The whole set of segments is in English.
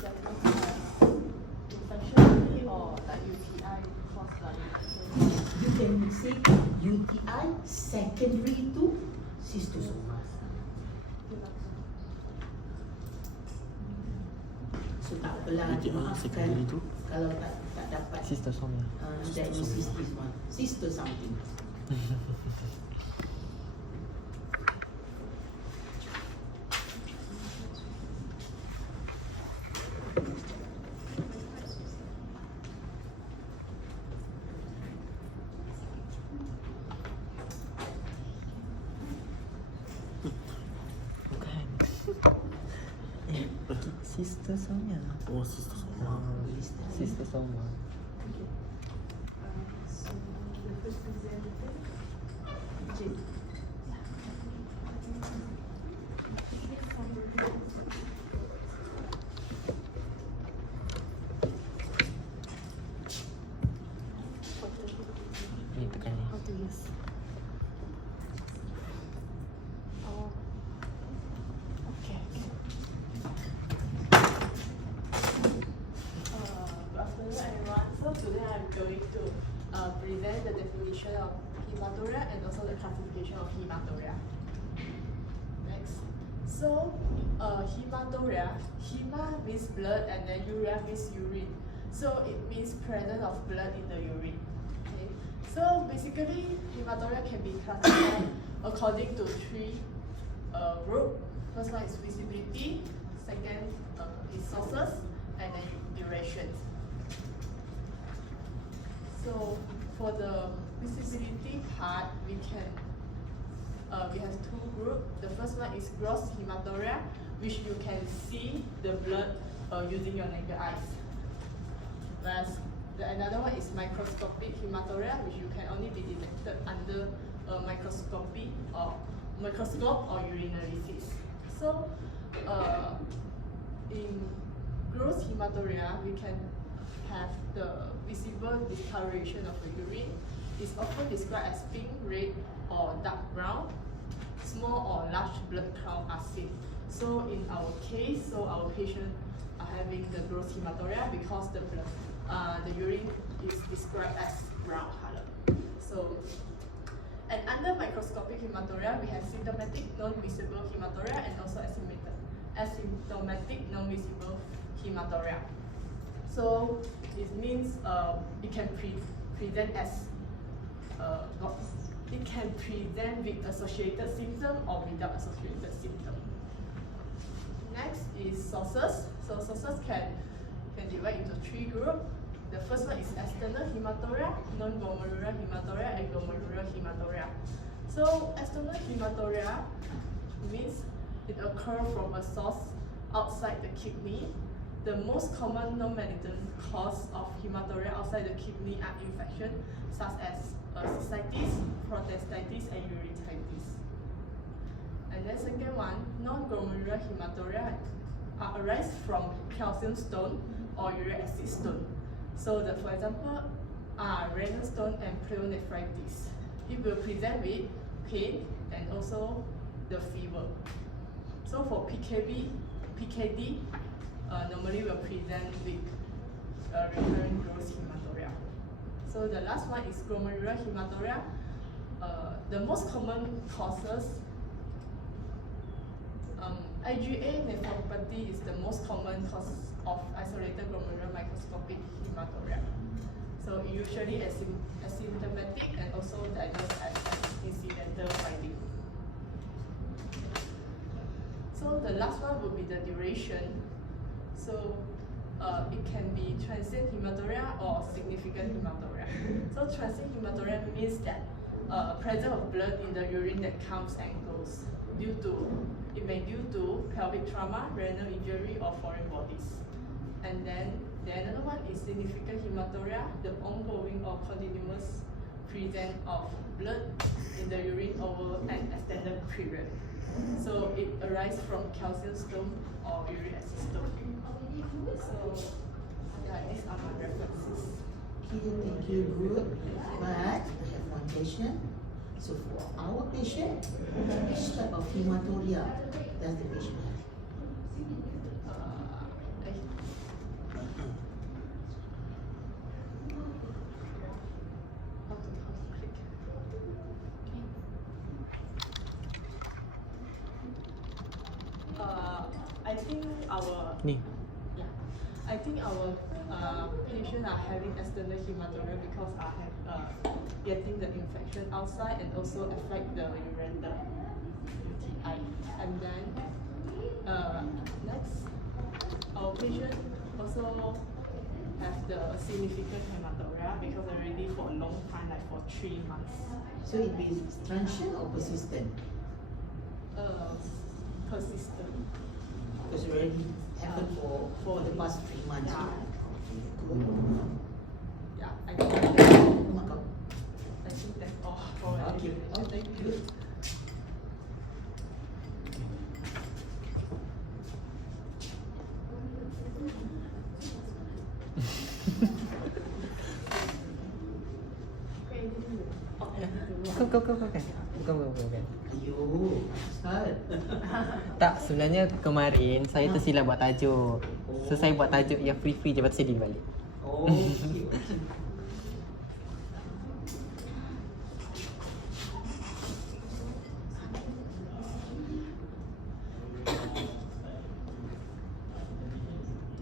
that infection or like UTI caused by infection. You can say UTI secondary to schistosomas. So tak apalah, dimaafkan kalau tak dapat Schistosoma. diagnosis this one. Cysto something. Bukan. Schistosoma. Oh, schistosoma. Schistosoma. So the first representative, Jane. Ni tekan ni. How to use? Oh. Okay. Good afternoon, everyone. So today I'm going to present the definition of hematuria and also the classification of hematuria. Next. So, hematuria, hema means blood and then urea means urine. So it means presence of blood in the urine. Okay. So basically, hematuria can be classified according to three groups. First one is visibility, second is sources, and then duration. So for the visibility part, we have two groups. The first one is gross hematuria, which you can see the blood using your naked eyes. Whereas another one is microscopic hematuria, which you can only be detected under a microscope or urinalysis. So in gross hematuria, we can have the visible discoloration of the urine. It's often described as pink, red, or dark brown. Small or large blood clouds are seen. So in our case, our patient are having the gross hematuria because the urine is described as brown color. So, and under microscopic hematuria, we have symptomatic non-visible hematuria and also asymptomatic non-visible hematuria. So it means it can present as it can present with associated symptom or without associated symptom. Next is sources. So sources can divide into three groups. The first one is external hematuria, non-glomerular hematuria, and glomerular hematuria. So external hematuria means it occurs from a source outside the kidney. The most common non-malignant cause of hematuria outside the kidney are infection such as cystitis, prostatitis, and urethritis. And then second one, non-glomerular hematuria arise from calcium stone or uric acid stone. So for example, renal stone and pyelonephritis. It will present with pain and also the fever. So for PKD, normally will present with recurrent gross hematuria. So the last one is glomerular hematuria. The most common causes, IgA nephropathy is the most common cause of isolated glomerular microscopic hematuria. So usually asymptomatic and also diagnosed as incidental finding. So the last one will be the duration. So it can be transient hematuria or significant hematuria. So transient hematuria means that presence of blood in the urine that comes and goes. It may due to pelvic trauma, renal injury, or foreign bodies. And then the another one is significant hematuria, the ongoing or continuous presence of blood in the urine over an extended period. So it arises from calcium stone or uric acid stone. So yeah, these are my references. Okay, thank you, good. But I have one question. So for our patient, which type of hematuria does the patient have? think our Ni. I think our patients are having external hematuria because are getting the infection outside and also affect the urethra UTI. And then next, our patient also have the significant hematuria because already for a long time, like for 3 months. So it be transient or persistent? Persistent. Because it already happened for the past 3 months. Yeah. Okay, good. Yeah, I think that's all for my Okay, patient. Thank you. good. Bukan. Bukan. Ayo, start. Tak, sebenarnya kemarin saya tersilap buat tajuk. So saya buat tajuk yang free-free je, lepas tu saya delete balik. Oh, okay, okay.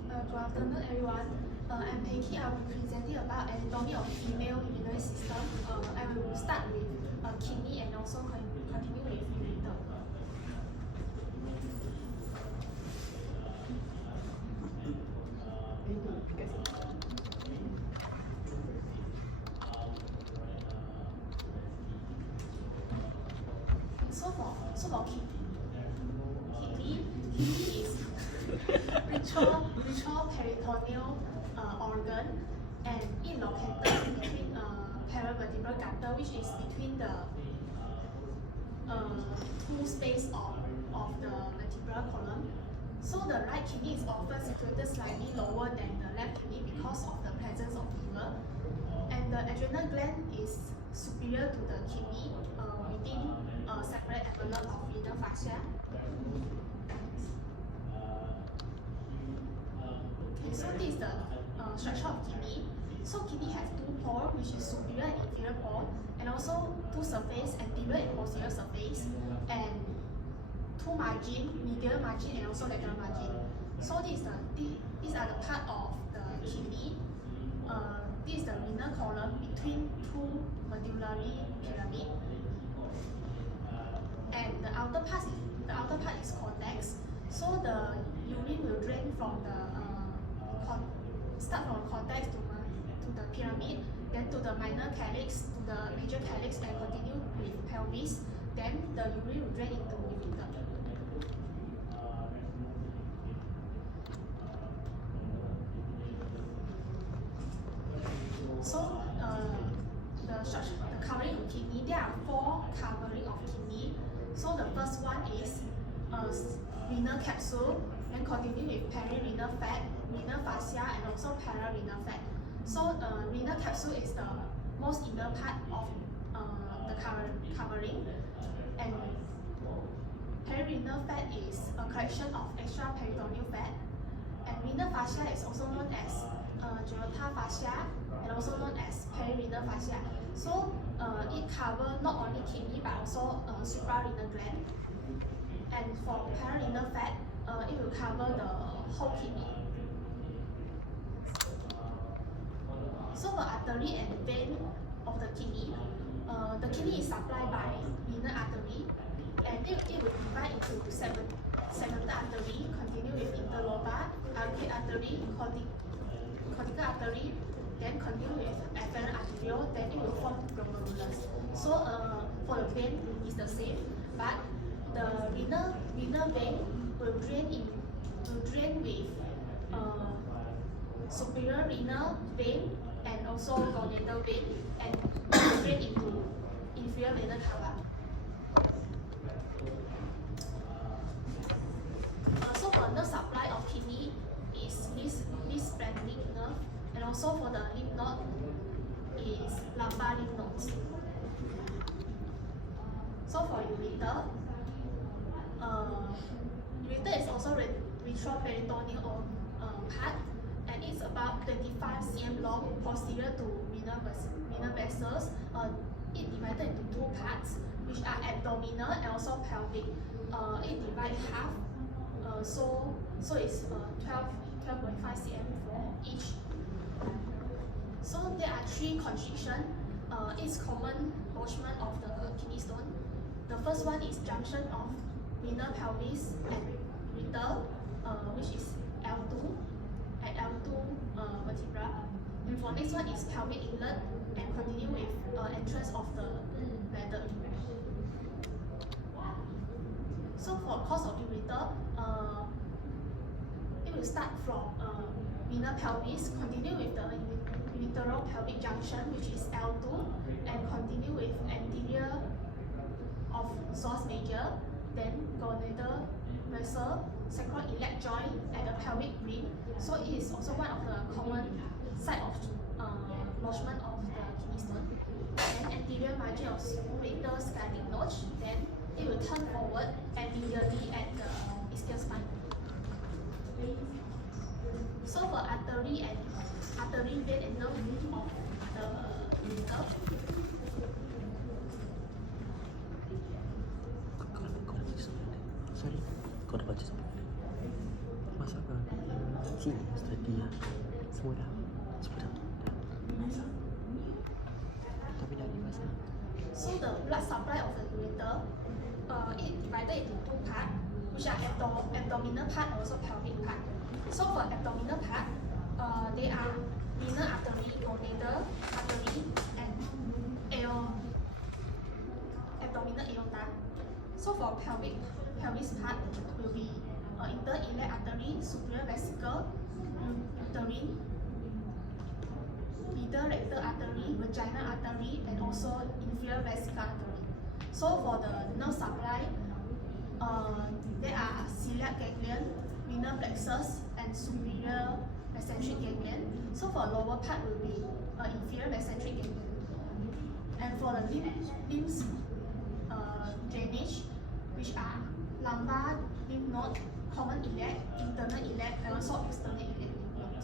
Good afternoon, everyone. I'm Peggy. I will be presenting about anatomy of female urinary system. I will start with kidney and also continue with ureter. So for kidney is retroperitoneal organ, and it located between paravertebral gutter, which is between the two space of the vertebral column. So the right kidney is often situated slightly lower than the left kidney because of the presence of liver, and the adrenal gland is superior to the kidney within a separate envelope of renal fascia. Okay, so this is the structure of kidney. So kidney has two pores, which is superior and inferior pore, and also two surface, anterior and posterior surface, and two margin, medial margin and also lateral margin. So these are the part of the kidney. This is the renal column between two medullary pyramid, and the outer part is cortex. So the urine will drain from the start from cortex to the pyramid, then to the minor calyx, to the major calyx, and continue with pelvis. Then the urine will drain into ureter. So the covering of kidney, there are 4 covering of kidney. So the first one is renal capsule, then continue with perirenal fat, renal fascia, and also pararenal fat. So renal capsule is the most inner part of the covering, and perirenal fat is a collection of extraperitoneal fat, and renal fascia is also known as Gerota fascia and also known as perirenal fascia. So it covers not only kidney but also suprarenal gland. And for pararenal fat, it will cover the whole kidney. So the artery and vein of the kidney is supplied by renal artery, and it will divide into segmental artery, continue with interlobar, arcuate artery, cortical artery, then continue with afferent arteriole, then it will form glomerulus. So for the vein is the same, but the renal vein will drain with superior renal vein and also gonadal vein, and drain into inferior vena cava. So for the supply of kidney is this splenic nerve, and also for the lymph node is lumbar lymph nodes. So for ureter, ureter is also retroperitoneal part, and it's about 25 cm long, posterior to renal vessels. It divided into 2 parts, which are abdominal and also pelvic. It divides half So it's 12.5 cm for each. So there are 3 constriction. It's common lodgement of the kidney stone. The first one is junction of renal pelvis and ureter, which is L2 at L2 vertebra. And for next one is pelvic inlet and continue with entrance of the bladder. So for cause of ureter, it will start from renal pelvis, continue with the uretero-pelvic junction, which is L2, and continue with anterior of psoas major, then gonadal vessel, sacroiliac joint, and the pelvic ring. So it is also one of the common site of lodgement of the kidney stone. Then anterior margin of ureter sciatic notch, then it will turn forward and medially at the ischial spine. So for artery vein and nerve of the ureter. Sorry, kau dah baca sampai mana? Masak ke? Sini, study lah. Semua dah. Tapi dah dibahas lah. So the blood supply of the ureter, it divided into 2 parts, which are abdominal part and also pelvic part. So for abdominal part, they are renal artery, gonadal artery, and abdominal aorta. So for pelvis part will be interiliac artery, superior vesicle, uterine, middle rectal artery, vaginal artery, and also inferior vesical artery. So for the nerve supply, there are celiac ganglion, renal plexus, and superior mesenteric ganglion. So for lower part will be inferior mesenteric ganglion. And for the lymph drainage, which are lumbar lymph node, common iliac, internal iliac, and also external iliac lymph node.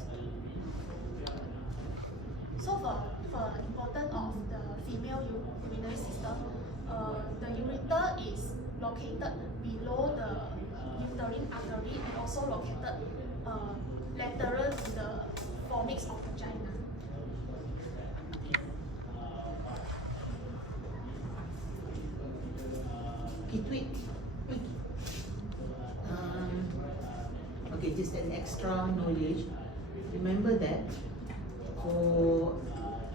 So for importance of the female urinary system, the ureter is located below the uterine artery and also located lateral to the fornix of vagina. Okay, tweak. Okay, just an extra knowledge. Remember that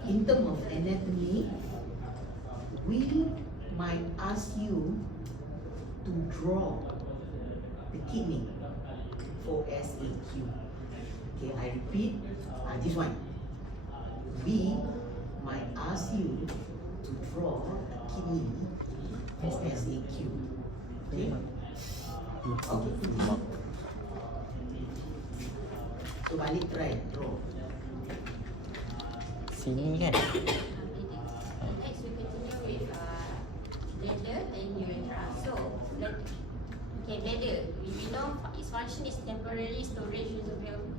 in terms of anatomy, we might ask you to draw the kidney for SAQ. Okay, I repeat, this one. We might ask you to draw the kidney for SAQ. Okay? Okay. So balik try, draw. Sini kan? Next we continue with bladder and urethra. So, bladder, we know its function is temporary storage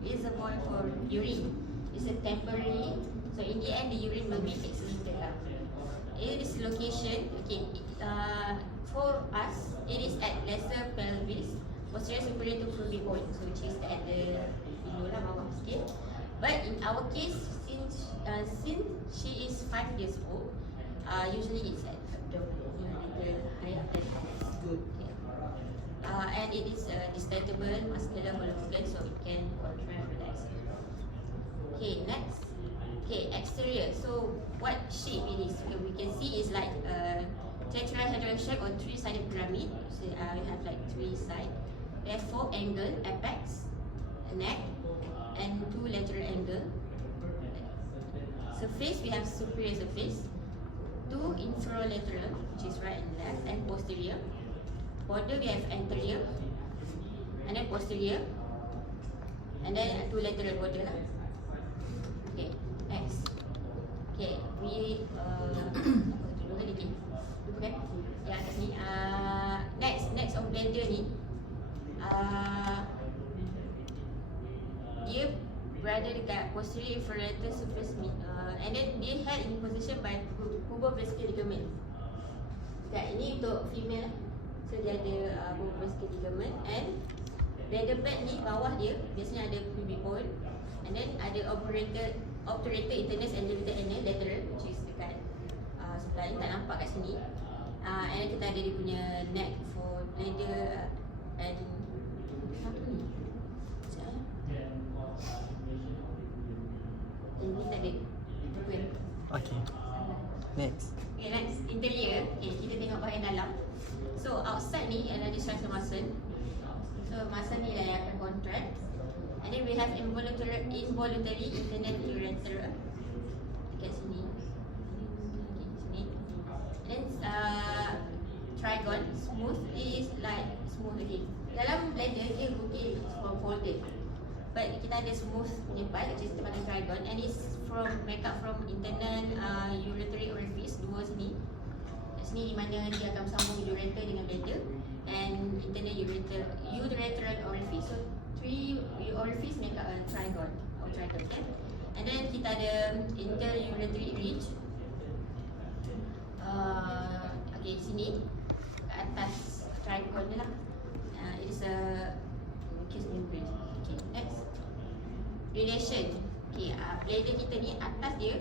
reservoir for urine. It's a temporary, so in the end the urine will be excreted. Its location, for us, it is at lesser pelvis, posterior superior to pubis, so which is at the below lah, bawah sikit. But in our case, since she is 5 years old, usually it's at the higher up than that. Good. And it is distendable muscular organ, so it can contract, relax. Okay, next. Okay, exterior. So what shape it is? Okay, we can see is like tetrahedral shape or 3-sided pyramid. So we have like 3 sides. We have 4 angle, apex, neck, and 2 lateral angle. Surface, we have superior surface, 2 inferolateral, which is right and left, and posterior. Border, we have anterior, and then posterior, and then 2 lateral border lah. Okay, next. Okay, we dulu kan lagi. Lupa kan? Ya, kat sini. Next of bladder ni, dia berada dekat posterior inferior surface and then dia held in position by pubovascular ligament. Ini untuk female, so dia ada pubovascular ligament and bladder pad ni bawah dia biasanya ada pubic bone, and then ada obturator internus and limited anal lateral, which is dekat sebelah ni, tak nampak kat sini. And then kita ada dia punya neck for bladder and satu ni. Sekejap ini tak ada. Open. Okay. Next. Okay, next, interior. Okay, kita tengok bahagian dalam. So, outside ni adalah discharge muscle. So, muscle ni lah yang akan contract. And then we have involuntary internal urethra. Dekat sini. Okay, sini. Then, trigon, smooth is like smooth again. Dalam bladder, dia bukit folded. But kita ada smooth punya part, which is kita panggil trigon, and it's make up from internal ureteric orifice, dua sini. Kat sini di mana dia akan bersambung ureter dengan bladder, and internal ureteral orifice. So three orifice make up a trigon or trigon, okay? And then kita ada interureteric ridge. Okay, sini kat atas trigon ni lah. It is a mucous membrane. Okay, next. Relation. Okay, bladder kita ni atas dia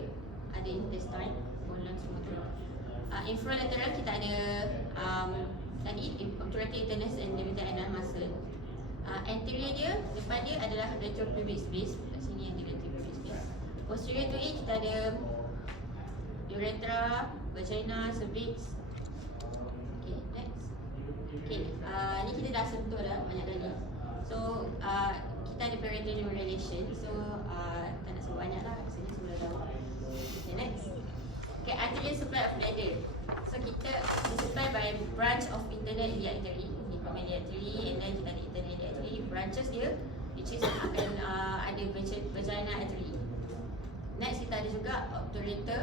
ada intestine, colon semua tu. Infralateral kita ada tadi obturator internus and limited anal muscle. Anterior dia, depan dia adalah retropubic space. Kat sini ada retropubic space. Posterior to it kita ada urethra, vagina, cervix. Okay, next. Okay, ni kita dah sentuh dah banyak kali. So, kita ada peritoneal relation. So, tak nak sebut banyak lah. Sini semua dah tahu. Okay, next. Okay, arterial supply of bladder. So, kita supply by branch of internal iliac artery. Ni common artery, and then kita ada internal iliac artery. Branches dia, which is akan ada vagina artery. Next, kita ada juga obturator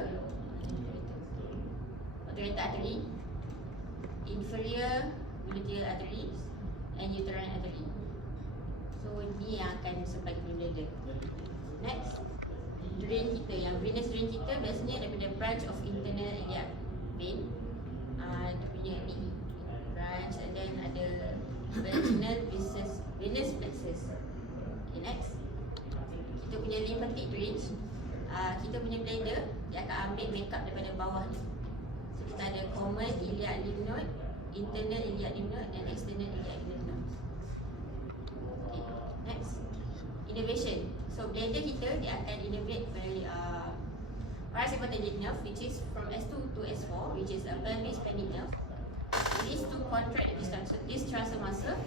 artery, inferior gluteal arteries, and uterine artery. So ni yang akan supply ke bladder. Next, drain kita, yang venous drain kita biasanya daripada branch of internal iliac vein. Dia punya ni branch, and then ada vaginal venous plexus. Okay, next. Kita punya lymphatic drainage. Kita punya bladder dia akan ambil makeup daripada bawah ni. So kita ada common iliac lymph node, internal iliac lymph node, and external iliac lymph node. Okay, next. Innervation. So bladder kita dia akan innervate by parasympathetic nerve, which is from S2 to S4, which is a pelvis splenic nerve. It is to contract this transverse muscle,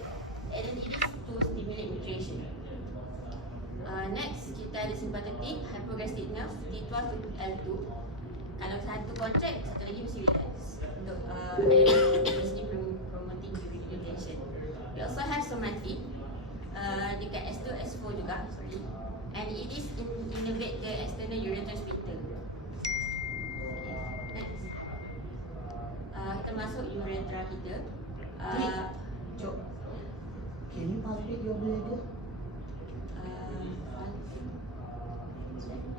and then it is to stimulate nutrition. Next, kita ada sympathetic hypogastric nerve, T12 to L2. Kalau satu contract, satu lagi mesti relax untuk mesti promoting urine retention. We also have somatic dekat S2, S4 juga, sorry. And it is innervate the external ureter sphincter. Next, kita masuk uretra kita. Jom. Can you palpate your bladder?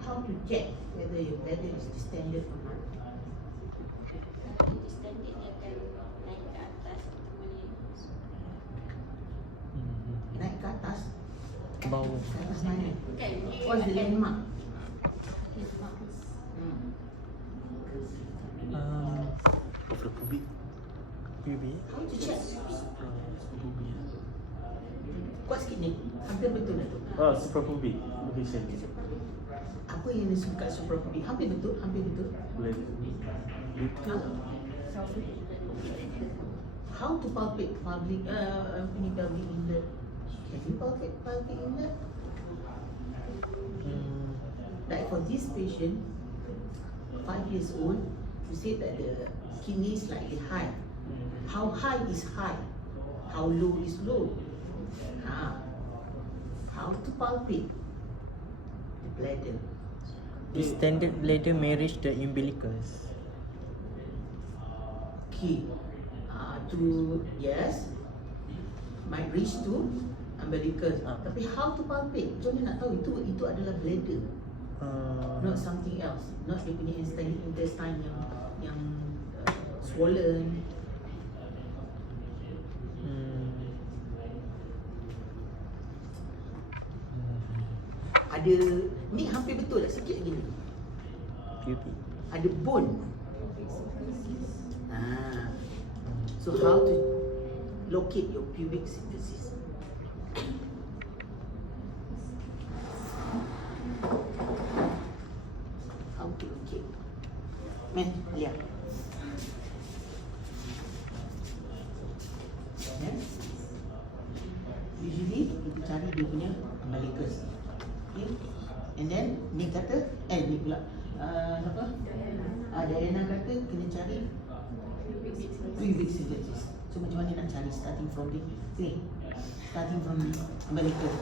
How to check whether your bladder is distended or not? Distended dia akan naik ke atas, kita boleh Naik ke atas? Bau. Ke atas mana? bukan dia What's the akan- landmark? Suprapubic. Pubic. How to check? Suprapubic. Kuat sikit ni. Hampir betul Datuk. Suprapubic location. Apa yang disebut kat suprapubic? Hampir betul, hampir betul. Boleh. How to palpate pelvic inlet? Can you palpate pelvic inlet? Like for this patient, 5 years old, you say that the kidney is slightly high. How high is high? How low is low? How to palpate the bladder? Distended bladder may reach the umbilicus. Okay. Yes, might reach to umbilicus. Tapi how to palpate? Macam mana nak tahu itu adalah bladder, not something else, not dia punya intestine yang swollen. Ada, ni hampir betul lah, sikit lagi ni. Pubic. Ada bone. So how to locate your pubic symphysis? How to locate? Meh, lihat. Usually kita cari dia punya umbilicus. Okay. And then ni kata, ni pula apa? Diana kata kena cari pubic symphysis. So macam mana nak cari starting from the sini? Starting from the umbilicus.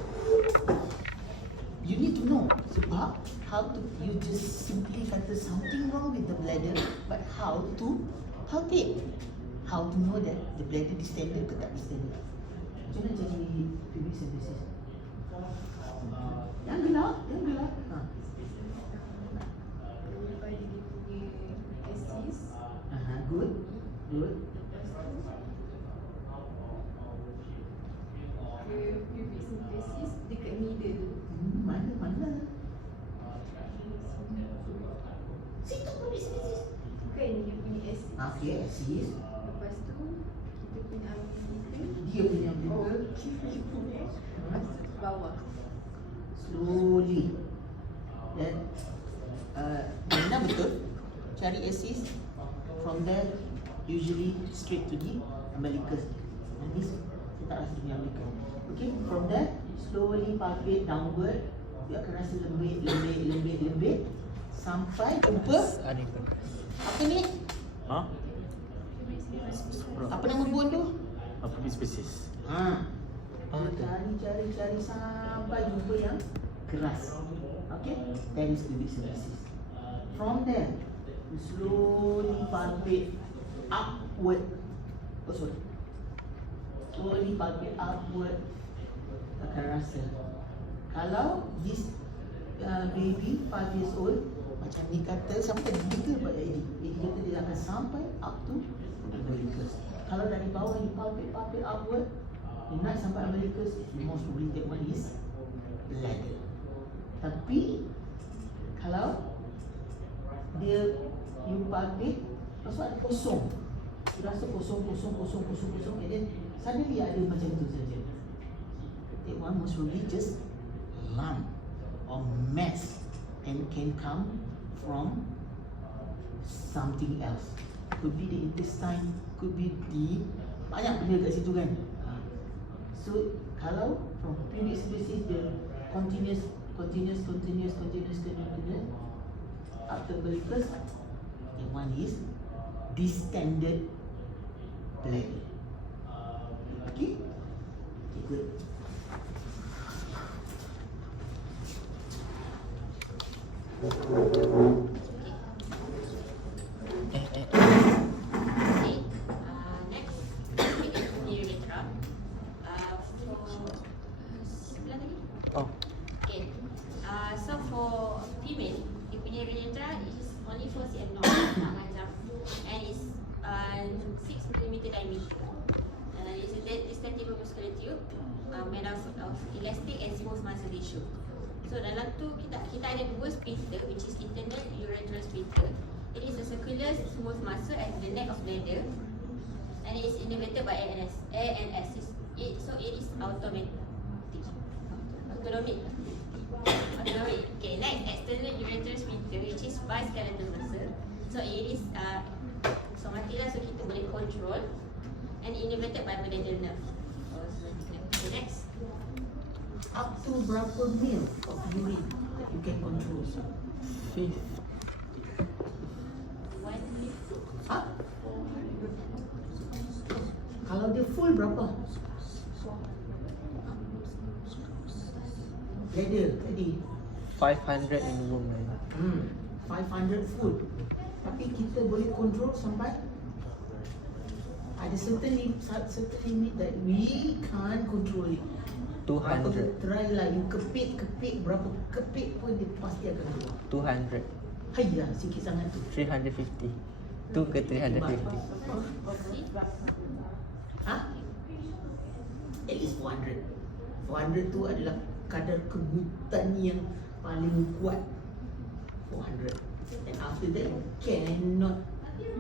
You need to know sebab how to, you just simply kata something wrong with the bladder, but how to palpate, how to know that the bladder distended ke tak distended. Macam mana cari pubic symphysis? Yang gelap. Good. Pubic symphysis dekat middle. Mana? Situ pubic symphysis. Bukan dia punya acid. Okay, sis. Lepas tu kita punya umbilical. Dia punya Oh, umbilical. kita punya. Lepas tu bawah. Slowly. Dan Nina betul. Cari axis. From there, usually straight to the umbilicus. And this, saya tak rasa punya umbilicus. Okay, from there, slowly palpate downward. Dia akan rasa lembik. Sampai jumpa. Ada ke? Apa ni? Ha? Apa nama bone tu? Pubic symphysis. Cari sampai jumpa yang keras. Okay, that is pubic symphysis. From there, you slowly palpate upward. Slowly palpate upward. Akan rasa. Kalau this baby 5 years old, macam ni kata sampai gigi ke Eddie kata dia akan sampai up to umbilicus. Kalau dari bawah you palpate upward, you nak sampai umbilicus, the most probably that one is bladder. Tapi kalau dia you palpate, lepas tu ada kosong, you rasa kosong, and then suddenly ada macam tu saja. That one most probably just lump or mass and can come from something else. Could be the intestine, could be the banyak benda kat situ kan. So kalau from pubic symphysis dia continuous up to umbilicus, that one is distended bladder. Okay, good. Okay. Next, we get to the urethra. Sebelah tadi. Oh. Okay. So for female, dia punya urethra is only 4 cm long, macam, and it's 6 mm diameter. It's a distensible muscular tube made of elastic and smooth muscle tissue. So dalam tu kita ada dua sphincter, which is internal urethral sphincter. It is a circular smooth muscle at the neck of bladder, and it is innervated by air and S. So it is autonomic. Okay, next external urethral sphincter, which is biskeletal muscle. So it is somatila, so kita boleh control, and innervated by pudendal nerve. Okay, next. Up to berapa mil of urine that you can control? 5. Kalau dia full berapa? Bladder tadi 500 in woman. 500 full. Tapi kita boleh control sampai ada certain limit that we can't control it. 200. Try lah, you kepit berapa kepit pun dia pasti akan keluar. 200. Hayya, sikit sangat tu. 350. 2 ke 350. Ha? At least 400. 400 tu adalah kadar kebutan yang paling kuat 400, and after that you cannot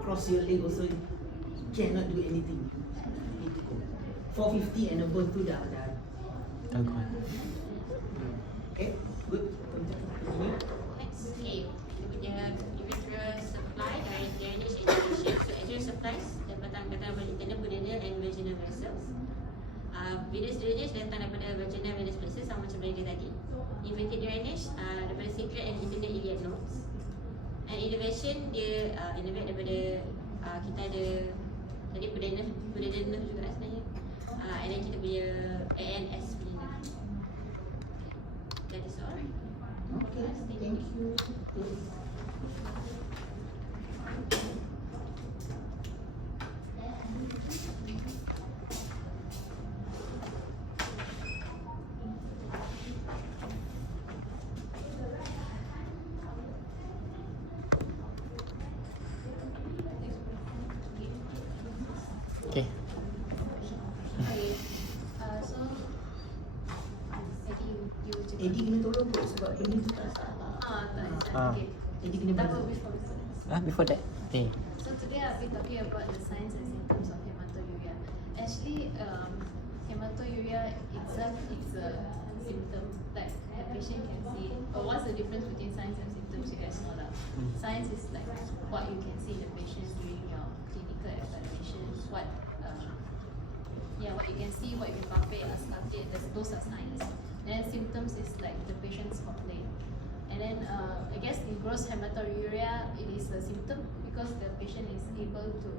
cross your leg also, you cannot do anything. Need to go 450 and above tu dah Gangguan. okay, good. Continue. Next, okay. Dia urethral supply, drainage education. So arterial supplies datang daripada internal pudendal and vaginal vessels. Venous drainage datang daripada vaginal venous plexus sama macam dia tadi. Inverted drainage daripada sacral and internal iliac nodes. And innervation dia innervate daripada kita ada tadi pudendal nerve juga sebenarnya. And then kita punya ANS punya nerve. That is all. Okay, thank you. Good. Okay. Okay. So Eddie, you cakap. Eddie kena tolong kot sebab benda tu tak salah. Ah. Okay. Eddie kena Tak bantu. apa, before. Before that, ni. So today I'll be talking about the signs and symptoms of hematuria. Actually, hematuria itself is a symptom that the patient can see. But what's the difference between signs and symptoms? You guys know that. Signs is like what you can see in the patient during your clinical examination. What you can see, what you can buffet as update. Those are signs. Then symptoms is like the patient's complaint. And then I guess in gross hematuria, it is a symptom because the patient is able to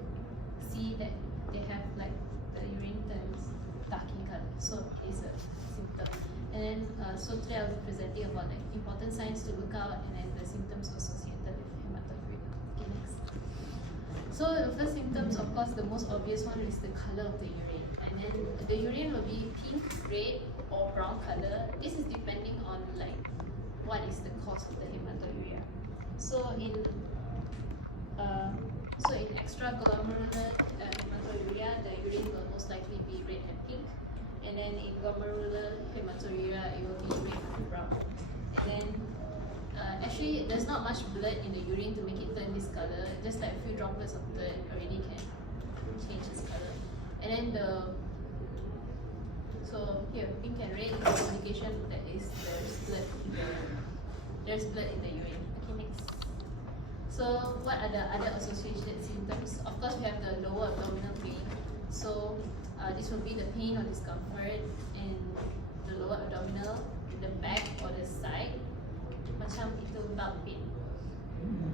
see that they have like the urine turns dark in color. So it's a symptom. And then so today I'll be presenting about like important signs to look out and then the symptoms associated with hematuria. Okay, next. So the first symptoms, of course, the most obvious one is the color of the urine. And then the urine will be pink, red, or brown color. This is depending on like what is the cause of the hematuria. So in extraglomerular hematuria, the urine will most likely be red and pink. And then in glomerular hematuria, it will be red and brown. And then actually, there's not much blood in the urine to make it turn this color. Just like a few droplets of blood already can change its color. And then so here, pink and red is an indication that there's blood in the urine. Okay, next. So what are the other associated symptoms? Of course, we have the lower abdominal pain. So this will be the pain or discomfort in the lower abdominal, the back or the side. Macam itu belt pain.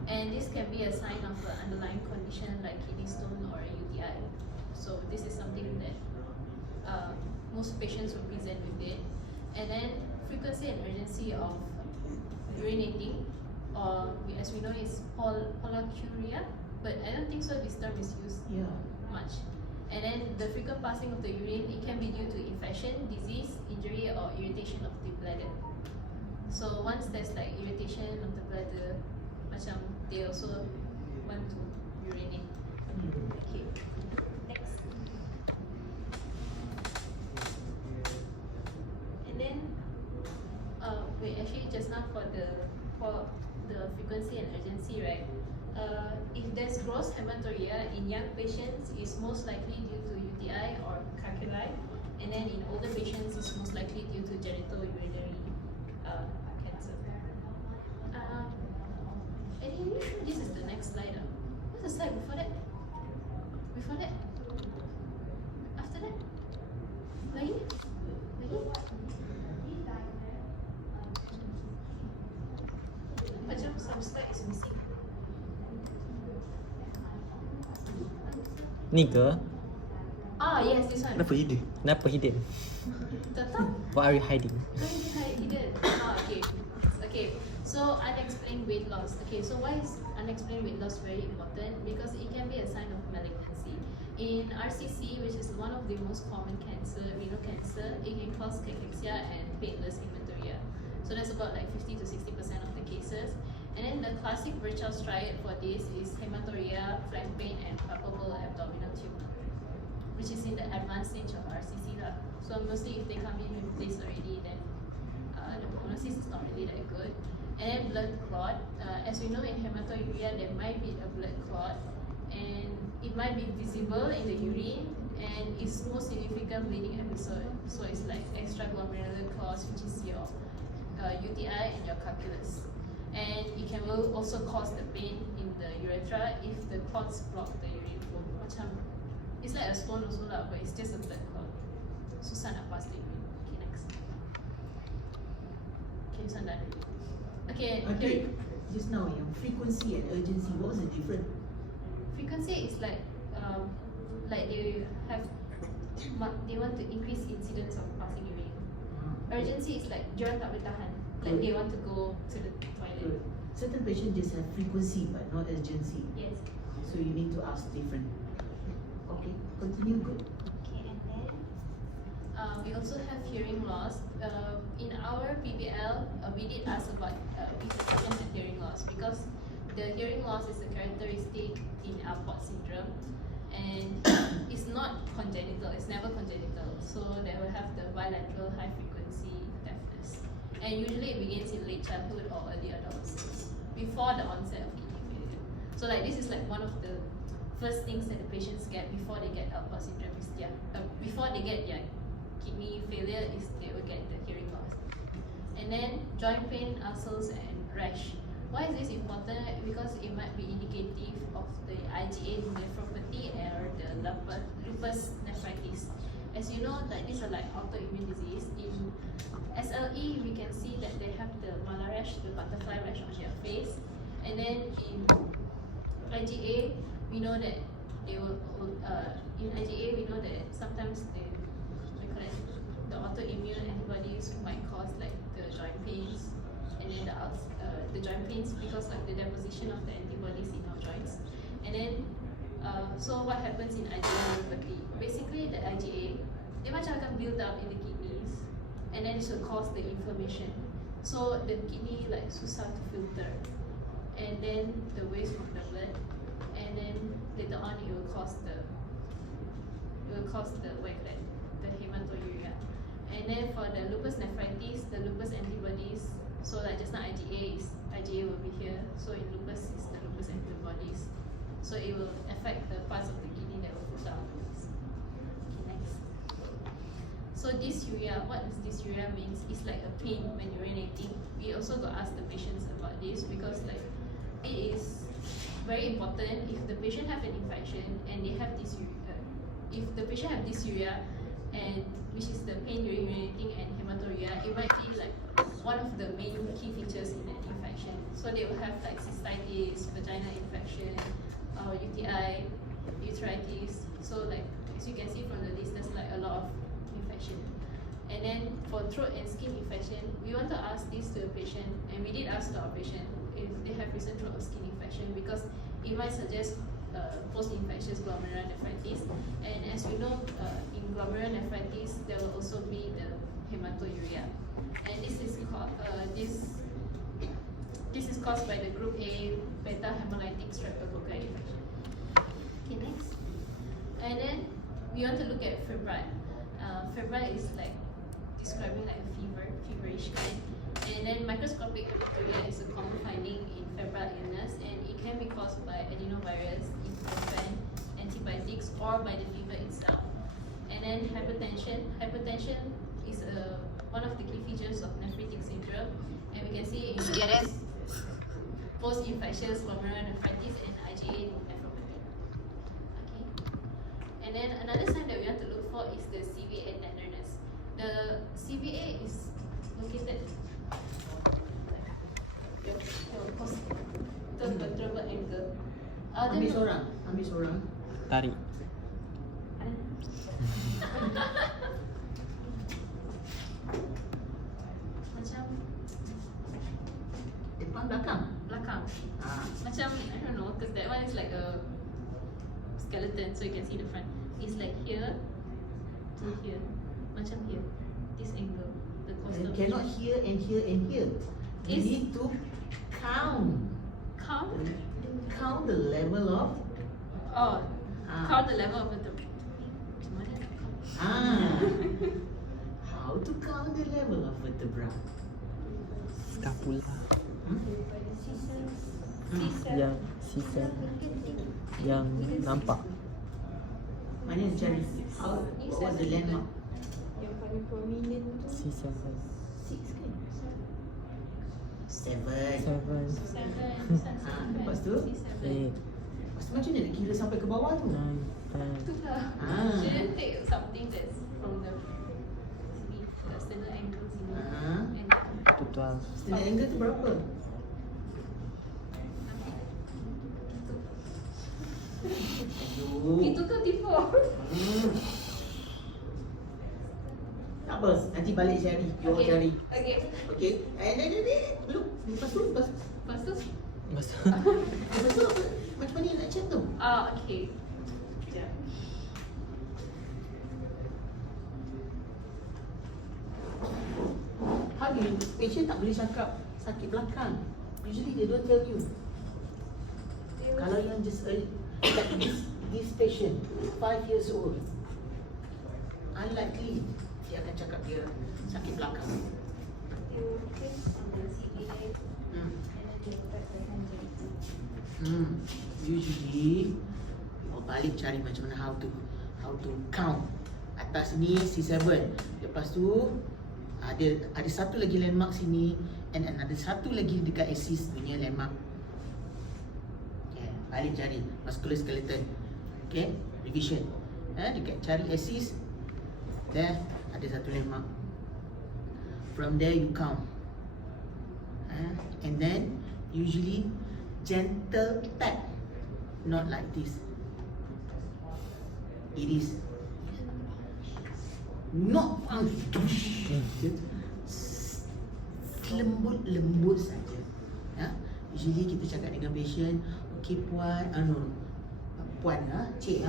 And this can be a sign of an underlying condition like kidney stone or a UTI. So this is something that most patients will present with it. And then frequency and urgency of urinating, or as we know is pollakiuria, but I don't think so this term is used Yeah. much. And then the frequent passing of the urine, it can be due to infection, disease, injury, or irritation of the bladder. So once there's like irritation of the bladder, macam they also want to urinate. Okay, next. And then, wait, actually just now for the frequency and urgency, right? If there's gross hematuria in young patients, it's most likely due to UTI or calculi, and then in older patients, it's most likely due to genitourinary cancer. And are you sure this is the next slide? What's the slide before that? Before that? After that? Lagi? Macam some slide is missing. Ni ke? Ah, yes, this one. Kenapa hidden? Kenapa hidden? Tak tahu. What are you hiding? Hidden. Okay. Okay. So unexplained weight loss. Okay. So why is unexplained weight loss very important? Because it can be a sign of malignancy. In RCC, which is one of the most common cancer, renal cancer, it can cause cachexia and painless hematuria. So that's about like 50 to 60% of the cases. And then the classic Virchow's triad for this is hematuria, flank pain, and palpable abdominal tumor, which is in the advanced stage of RCC lah. So mostly if they come in with this already, then then blood clot. As we know, in hematuria there might be a blood clot, and it might be visible in the urine, and it's most significant bleeding episode. So it's like extraglomerular clots, which is your UTI and your calculus. And it can also cause the pain in the urethra if the clots block the urine flow. Macam, it's like a stone also lah, but it's just a blood clot. Susah nak pass the urine. Okay, next. Okay, this one done. Okay, Okay, just now yang frequency and urgency, what was the difference? frequency is like they want to increase incidence of passing urine. Urgency is like diorang tak boleh tahan, like they want to go to the toilet. Good. Certain patients just have frequency but not urgency. Yes. So you need to ask different. Okay, continue. Good. Okay, and then we also have hearing loss. In our PBL, we did ask about resuscitation and hearing loss, because the hearing loss is a characteristic in Alport syndrome, and it's not congenital. It's never congenital. So they will have the bilateral high frequency deafness, and usually it begins in late childhood or early adolescence, before the onset of kidney failure. So like this is like one of the first things that the patients get before they get Alport syndrome is before they get their kidney failure is they will get the hearing loss. And then joint pain, ulcers, and rash. Why is this important? Because it might be indicative of the IgA nephropathy or the lupus nephritis. As you know, that these are like autoimmune disease. In SLE, we can see that they have the malarash, the butterfly rash on their face. And then in IgA, we know that they will. In IgA, we know that sometimes the autoimmune antibodies might cause like the joint pains, and then the joint pains because of the deposition of the antibodies in our joints. And then so what happens in IgA nephropathy? Basically, the IgA dia macam akan build up in the kidneys, and then it will cause the inflammation. So the kidney like susah to filter, and then the waste of the blood, and then later on it will cause the the hematuria. And then for the lupus nephritis, the lupus antibodies, so like just now IgA will be here. So in lupus is the lupus antibodies. So it will affect the parts of the kidney that will filter outwards. Okay, next. So dysuria, what does dysuria means? It's like a pain when urinating. We also got asked the patients about this because like it is very important if the patient have an infection and they have dysuria. If the patient have dysuria, and which is the pain during urinating and hematuria, it might be like one of the main key features in an infection. So they will have like cystitis, vaginal infection, UTI, urethritis. So like as you can see from the list, there's like a lot of infection. And then for throat and skin infection, we want to ask this to the patient, and we did ask to our patient if they have recent throat or skin infection, because it might suggest post-infectious glomerular nephritis. And as we know, in glomerular nephritis, there will also be the hematuria. And this is caused by the group A beta hemolytic streptococci infection. Okay, next. And then we want to look at febrile. Febrile is like describing like a feverish kind. And then microscopic hematuria is a common finding in febrile illness, and it can be caused by adenovirus, ibuprofen, antibiotics, or by the fever itself. And then hypertension. Hypertension is one of the key features of nephritic syndrome, and we can see in post-infectious glomerular nephritis and IgA nephropathy. Okay. And then another sign that we want to look for is the CVA tenderness. The CVA is located the angle. Ambil seorang. Tarik. Macam Depan belakang. belakang. Macam I don't know, because that one is like a skeleton, so you can see the front. It's like here to here, macam here. This angle, the costal. You cannot hear and hear and hear. You Is- need to count. Count the level of. Count the level of the. Macam mana nak count? How to count the level of vertebra? Scapula. Yang sisa yang nampak. Mana yang cari? How, what's the landmark? Sisa Six kan? Seven. 7 Lepas tu? 8 Lepas tu macam mana nak kira sampai ke bawah tu? 9 10 Ah. Shouldn't take something that's from the external angle sini. Ah. And to 12. Standard angle tu berapa? Aduh. itu ke tipu? Hmm. Tak apa, nanti balik cari. You all cari. Okay. Okay. Belum. Lepas tu, lepas tu. Lepas tu? Lepas tu Lepas tu apa? Macam mana nak check tu? Okay. Sekejap. How do you, patient tak boleh cakap sakit belakang. Usually they don't tell you. Kalau yang just like this patient, 5 years old, unlikely dia akan cakap dia sakit belakang. They will place on the CBA Hmm. and then they will write the hand joint. Usually you balik cari macam mana how to count. Atas ni C7. Lepas tu ada satu lagi landmark sini and ada satu lagi dekat axis punya landmark. Okay, balik cari musculoskeletal. Okay, revision. Dekat cari axis there ada satu landmark. From there you count. And then usually gentle tap, not like this. It is not lembut saja. Ya, usually kita cakap dengan patient, okay puan, puan cik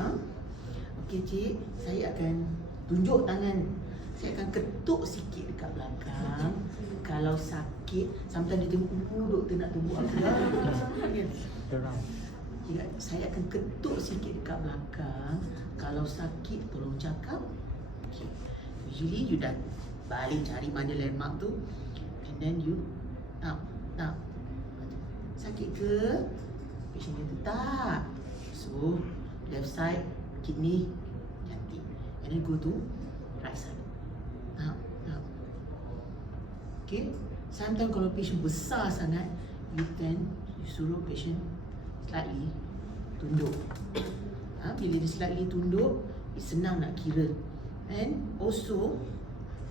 okay cik, saya akan tunjuk tangan, saya akan ketuk sikit dekat belakang. Kalau sakit, sometimes dia tengok, doktor nak tunggu apa? Geram. Ya, saya akan ketuk sikit dekat belakang. Kalau sakit, tolong cakap. Okay. Usually you dah balik cari mana landmark tu, and then you tak. Sakit ke? Patient kata tak. So left side kidney cantik, and then go to right side. Tak. Okay. Sometimes kalau patient besar sangat, you suruh patient slightly tunduk. Bila dia slightly tunduk, senang nak kira. And also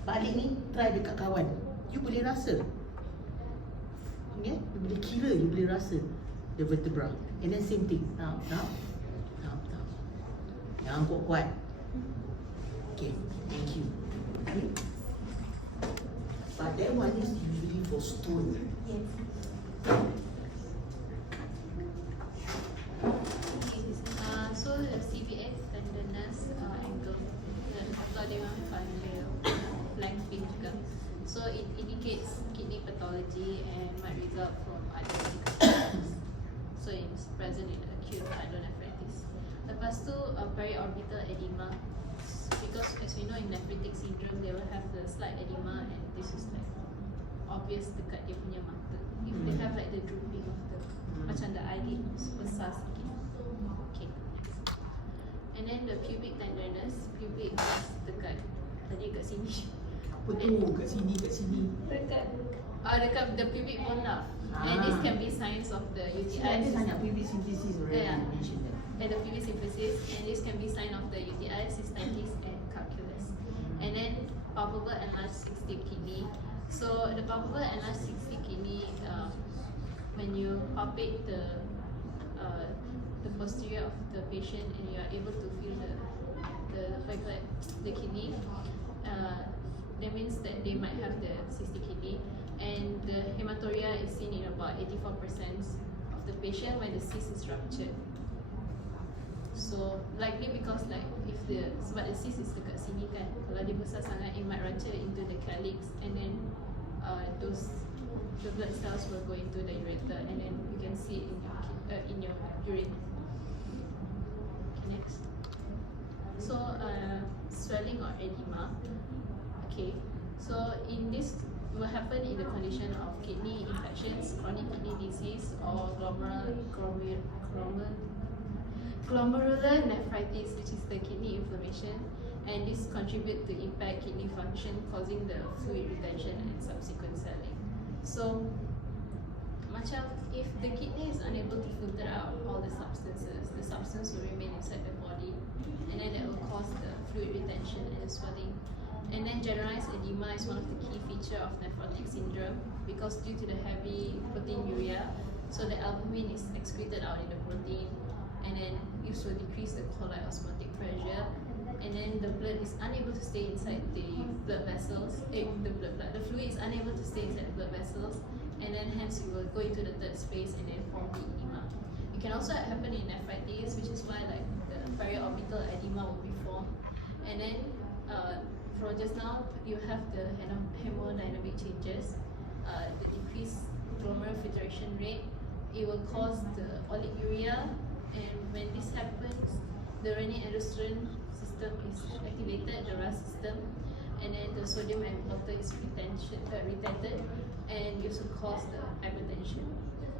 balik ni try dekat kawan. You boleh rasa. Okay? You boleh kira, you boleh rasa the vertebra. And then same thing. Now. Jangan kuat-kuat. Okay, thank you. Okay. But that one is usually for stone. Yes. So the CBX tenderness angle, the Claudium familial flank pincer. So it indicates kidney pathology and might result from other conditions. So it's present in acute hydronephritis. Lepas tu periorbital edema, because as we know in nephritic syndrome they will have the slight edema, and this is like obvious dekat dia punya mata. If they have like the drooping of the macam the eyelid besar sikit. Okay. And then the pubic tenderness, pubic is dekat tadi kat sini. Apa tu? Kat sini. Dekat the pubic bone lah. And this can be signs of the UTI. Ada banyak pubic symphysis already. Yeah. Mention that. And the pubic symphysis, and this can be sign of the UTI, cystitis, and calculus. And then palpable enlarged cystic kidney. So the palpable enlarged cystic kidney, when you palpate the posterior of the patient and you are able to feel the kidney, that means that they might have the cystic kidney, and the hematuria is seen in about 84% of the patient when the cyst is ruptured. So likely because like if sebab the cyst is dekat sini kan, kalau dia besar sangat, it might rupture into the calyx, and then the blood cells will go into the ureter, and then you can see it in your urine. Okay, next. So swelling or edema. Okay. So in this, it will happen often in the condition of kidney infections, chronic kidney disease, or glomerular nephritis, which is the kidney inflammation, and this contribute to impact kidney function, causing the fluid retention and subsequent swelling. So, macam if the kidney is unable to filter out all the substances, the substance will remain inside the body, and then that will cause the fluid retention and the swelling. And then generalized edema is one of the key features of nephrotic syndrome because due to the heavy proteinuria, so the albumin is excreted out in the protein, and then it will decrease the colloid osmotic pressure, and then the blood is unable to stay inside the blood vessels. The fluid is unable to stay inside the blood vessels, and then hence you will go into the third space and then form the edema. It can also happen in nephritis, which is why like the periorbital edema will be formed, and then from just now, you have the hemodynamic changes, the decreased glomerular filtration rate. It will cause the oliguria, and when this happens, the renin-aldosterone system is activated, the RAS system, and then the sodium and water is retented, and it also cause the hypertension.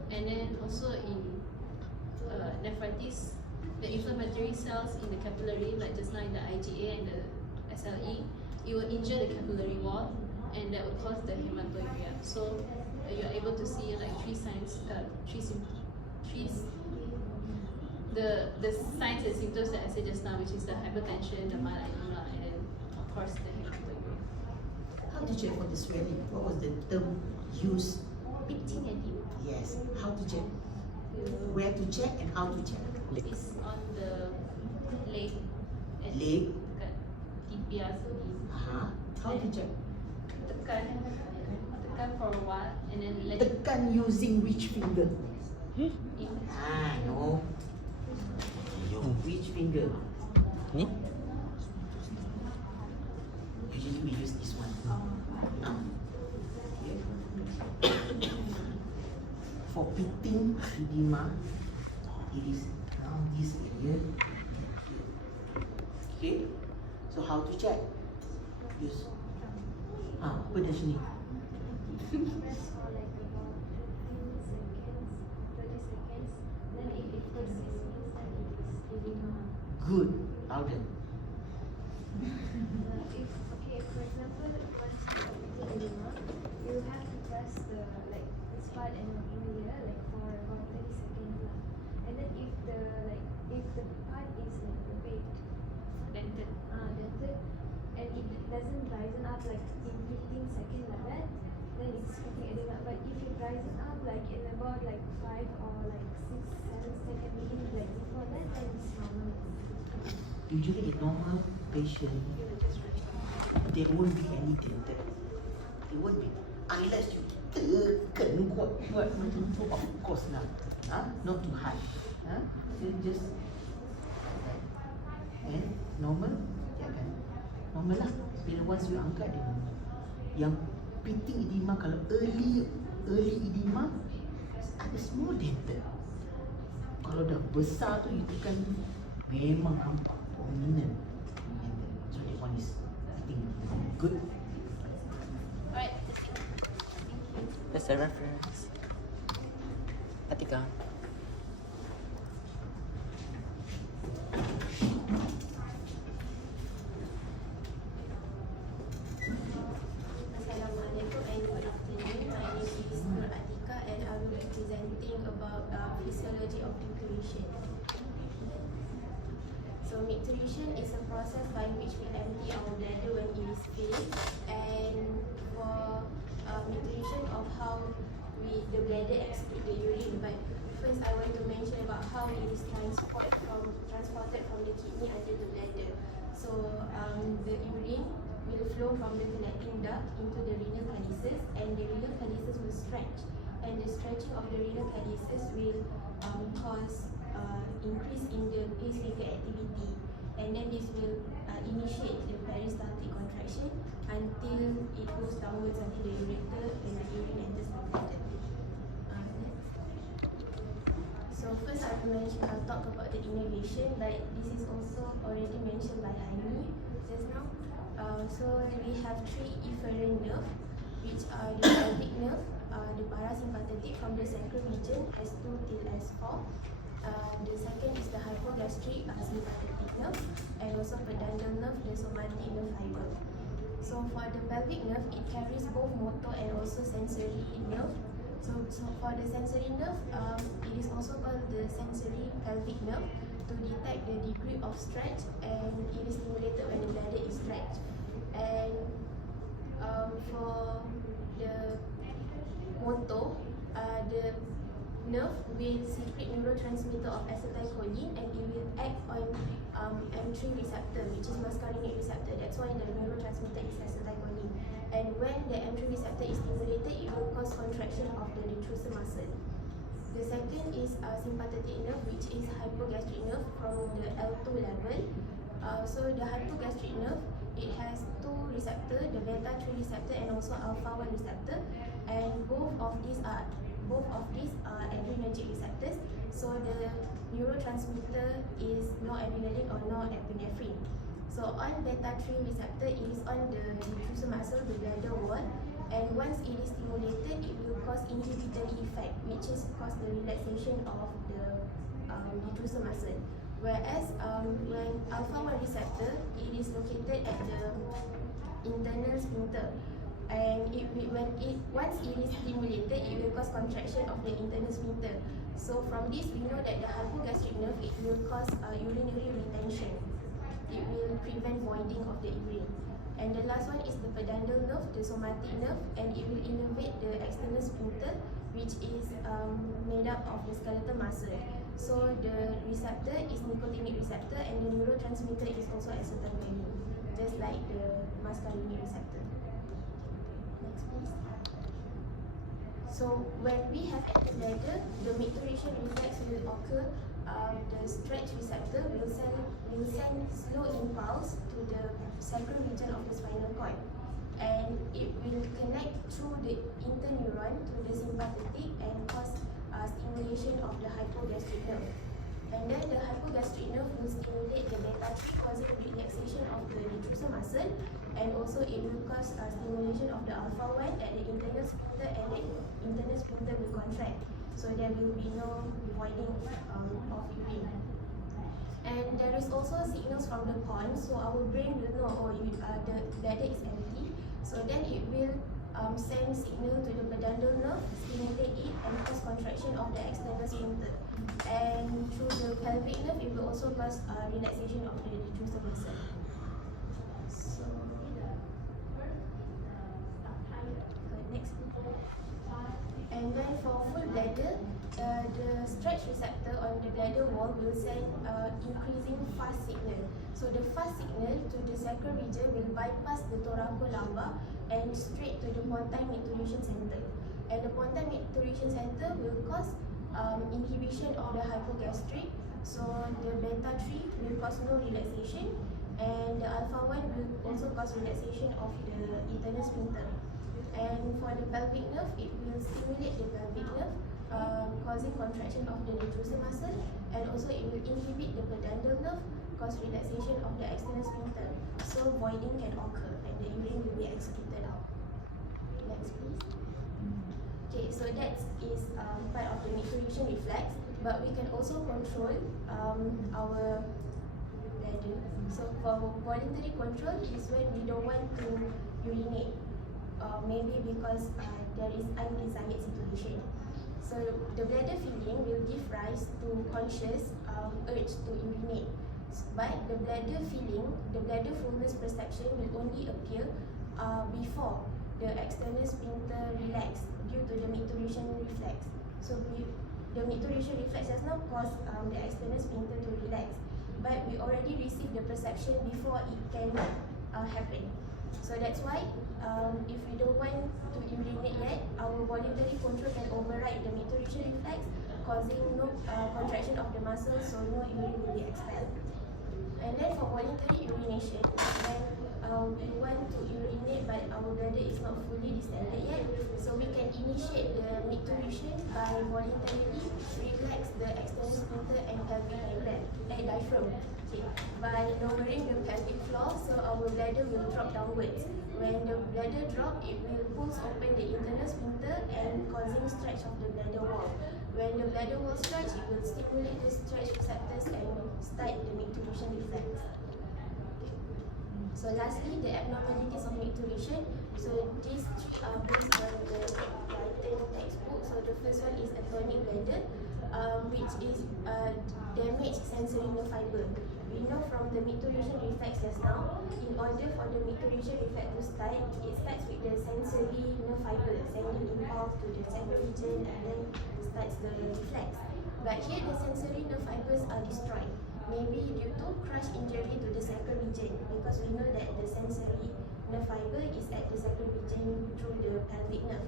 And then also in nephritis, the inflammatory cells in the capillary, like just now in the IgA and the SLE, it will injure the capillary wall, and that will cause the hematuria. So you are able to see like the signs and symptoms that I said just now, which is the hypertension, the mild edema, and then of course the hematuria. How to check for the swelling? What was the term used? Picting edema. Yes. How to check? Where to check and how to check? It's on the leg and Leg. dekat tibia sini. How to check? Tekan for a while and then let it Tekan using which finger? in. No. Which finger? Ni? Usually we use this one. Okay. For pitting edema, it is now this area. Okay. So how to check? Use. Apa dah sini? Good. Louder. Okay, for example, once you have edema, you have to press the this part and in here for about 30 seconds lah. And then if the part is a bit Dented. dented and it doesn't rise up in 15 seconds like that, then it's pitting edema. But if it rises up in about 5 or 6, 7 seconds before that, then it's normal. Usually in normal patient, there won't be any dented. There won't be. Unless you tekan kuat macam tu, of course lah. Not too high. Then just and normal, ya kan? Normal lah. Bila once you angkat dia normal. Yang pitting edema, kalau early edema, ada small dented. Kalau dah besar tu, you tekan memang nampak prominent. So that one is, I think, good. Alright. That's a reference. Atika. Assalamualaikum and good afternoon. My name is Nur Atika and I will be presenting about physiology of micturition. So micturition is a process by which we empty our bladder when it is filled, and for micturition of how the bladder excrete the urine. But first I want to mention about how it is transported from the kidney until the bladder. So the urine will flow from the collecting duct into the renal calyces, and the renal calyces will stretch, and the stretching of the renal calyces will cause increase in the pacemaker activity, and then this will initiate the peristaltic contraction until it goes downwards until the ureter and the urine enters the bladder. Next. So first I'll talk about the innervation, but this is also already mentioned by Haini just now. So we have 3 efferent nerves which are the pelvic nerve, the parasympathetic from the sacral region S2 till S4. The second is the hypogastric sympathetic nerve, and also pudendal nerve, the somatic nerve fiber. So for the pelvic nerve, it carries both motor and also sensory nerve. So for the sensory nerve, it is also called the sensory pelvic nerve to detect the degree of stretch, and it is stimulated when the bladder is stretched. And for the motor, the nerve will secrete neurotransmitter of acetylcholine, and it will act on M3 receptor, which is muscarinic receptor. That's why the neurotransmitter is acetylcholine. And when the M3 receptor is stimulated, it will cause contraction of the detrusor muscle. The second is sympathetic nerve, which is hypogastric nerve from the L2 level. So the hypogastric nerve, it has two receptors, the beta 3 receptor and also alpha 1 receptor, and both of these are adrenergic receptors. So the neurotransmitter is noradrenaline or norepinephrine. So on beta 3 receptor, it is on the detrusor muscle, the bladder wall, and once it is stimulated, it will cause inhibitory effect, which is cause the relaxation of the detrusor muscle. Whereas when alpha 1 receptor, it is located at the internal sphincter, and once it is stimulated, it will cause contraction of the internal sphincter. So from this, we know that the hypogastric nerve, it will cause urinary retention. It will prevent voiding of the urine. And the last one is the pudendal nerve, the somatic nerve, and it will innervate the external sphincter, which is made up of the skeletal muscle. So the receptor is nicotinic receptor, and the neurotransmitter is also acetylcholine, just like the muscarinic receptor. Next, please. So when we have empty bladder, the micturition reflex will occur. The stretch receptor will send slow impulse to the sacral region of the spinal cord, and it will connect through the interneuron to the sympathetic and cause stimulation of the hypogastric nerve. And then the hypogastric nerve will stimulate the beta 3, causing relaxation of the detrusor muscle, and also it will cause stimulation of the alpha 1 at the internal sphincter, and the internal sphincter will contract. So there will be no voiding of urine. And there is also signals from the pons, so our brain will know, the bladder is empty. So then it will send signal to the pudendal nerve, stimulate it, and cause contraction of the external sphincter. And through the pelvic nerve, it will also cause relaxation of the detrusor muscle. So, next. And then for full bladder, the stretch receptor on the bladder wall will send increasing fast signal. So the fast signal to the sacral region will bypass the thoracolumbar and straight to the pontine micturition center. And the pontine micturition center will cause inhibition of the hypogastric. So the beta 3 will cause no relaxation, and the alpha 1 will also cause relaxation of the internal sphincter. And for the pelvic nerve, it will stimulate the pelvic nerve, causing contraction of the detrusor muscle, and also it will inhibit the pudendal nerve, cause relaxation of the external sphincter. So voiding can occur, and the urine will be excreted out. Next, please. Okay, so that is part of the micturition reflex, but we can also control our bladder. So for voluntary control is when we don't want to urinate. Maybe because there is undesired situation. So the bladder feeling will give rise to conscious urge to urinate. But the bladder feeling, the bladder fullness perception will only appear before the external sphincter relax due to the micturition reflex. So the micturition reflex does not cause the external sphincter to relax, but we already received the perception before it can happen. So that's why if we don't want to urinate yet, our voluntary control can override the micturition reflex, causing no contraction of the muscles, so no urine will be expelled. And then for voluntary urination, when we want to urinate but our bladder is not fully distended yet, so we can initiate the micturition by voluntarily relax the external sphincter and pelvic diaphragm. Okay. By lowering the pelvic floor, so our bladder will drop downwards. When the bladder drop, it will pulls open the internal sphincter and causing stretch of the bladder wall. When the bladder wall stretch, it will stimulate the stretch receptors and start the micturition reflex. So lastly, the abnormalities of micturition. So these three are based on the Brighton textbook. So the first one is atonic bladder, which is damaged sensory nerve fiber. We know from the micturition reflex just now, in order for the micturition reflex to start, it starts with the sensory nerve fiber, sending impulse to the sacral region and then starts the reflex. But here the sensory nerve fibers are destroyed. Maybe due to crush injury to the sacral region, because we know that the sensory nerve fiber is at the sacral region through the pelvic nerve.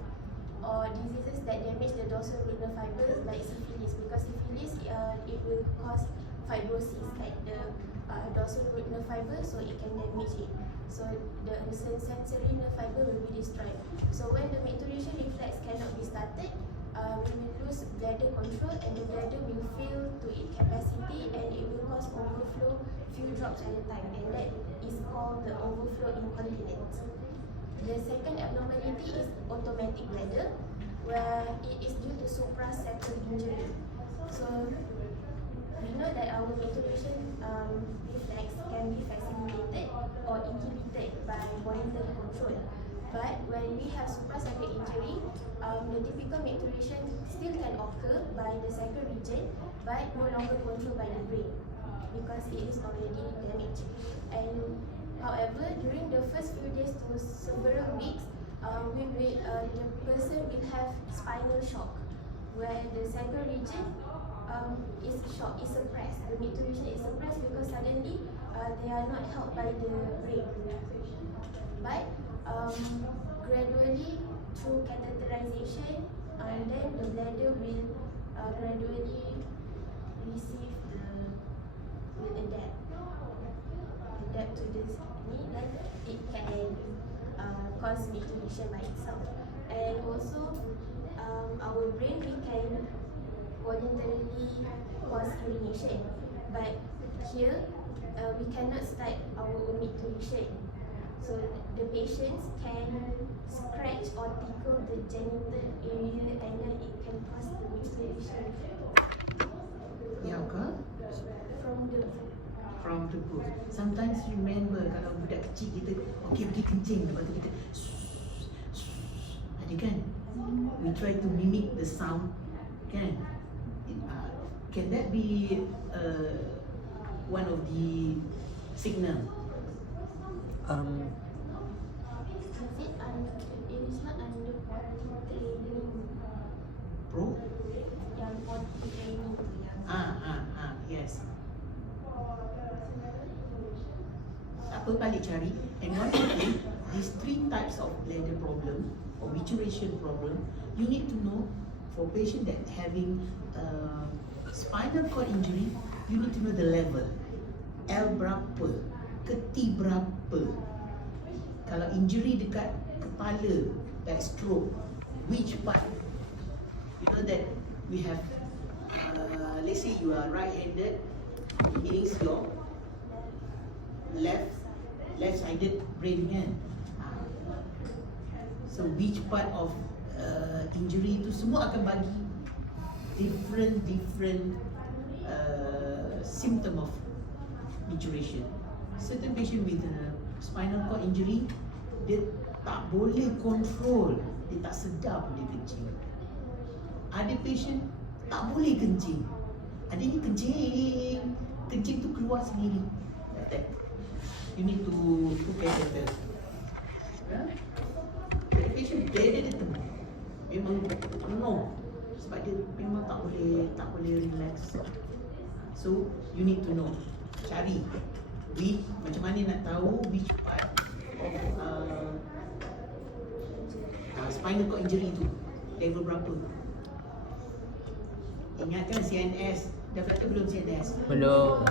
Or diseases that damage the dorsal root nerve fibers like syphilis, because syphilis it will cause fibrosis at the dorsal root nerve fiber, so it can damage it. So the sensory nerve fiber will be destroyed. So when the micturition reflex cannot be started, we will lose bladder control and the bladder will fill to its capacity and it will cause overflow few drops at a time, and that is called the overflow incontinence. The second abnormality is automatic bladder, where it is due to suprasacral injury. So we know that our micturition reflex can be facilitated or inhibited by voluntary control. But when we have suprasacral injury, the typical micturition still can occur by the sacral region, but no longer controlled by the brain because it is already damaged. And however, during the first few days to several weeks, the person will have spinal shock, where the sacral region is shocked, is suppressed. The micturition is suppressed because suddenly they are not helped by the brain. But gradually through catheterization, and then the bladder will gradually receive will adapt to this need, then it can cause micturition by itself. And also our brain, we can voluntarily cause urination, but here we cannot start our own micturition. So the patients can scratch or tickle the genital area and then it can cause the micturition Ya ke? from the From the book. Sometimes remember kalau budak kecil kita okey pergi kencing, lepas tu kita ada kan? We try to mimic the sound, kan? Can that be one of the signal? It is not under potty training. Pro? Yang potty training tu yang Yes. Apa balik cari, and one thing, these three types of bladder problem or micturition problem, you need to know for patient that having spinal cord injury, you need to know the level. L berapa, keti berapa. Kalau injury dekat kepala, like stroke, which part? You know that we have, let's say you are right-handed, it is your left-sided brain kan. So which part of injury itu semua akan bagi different symptom of micturition. Certain patient with spinal cord injury, dia tak boleh control, dia tak sedar pun dia kencing. Ada patient tak boleh kencing, ada ni kencing tu keluar sendiri. Like that. You need to care better. The patient bladder dia memang penuh sebab dia memang tak boleh relax. So you need to know, cari macam mana nak tahu which part of spinal cord injury tu, level berapa. Ingatkan CNS, dah berapa belum CNS? Belum.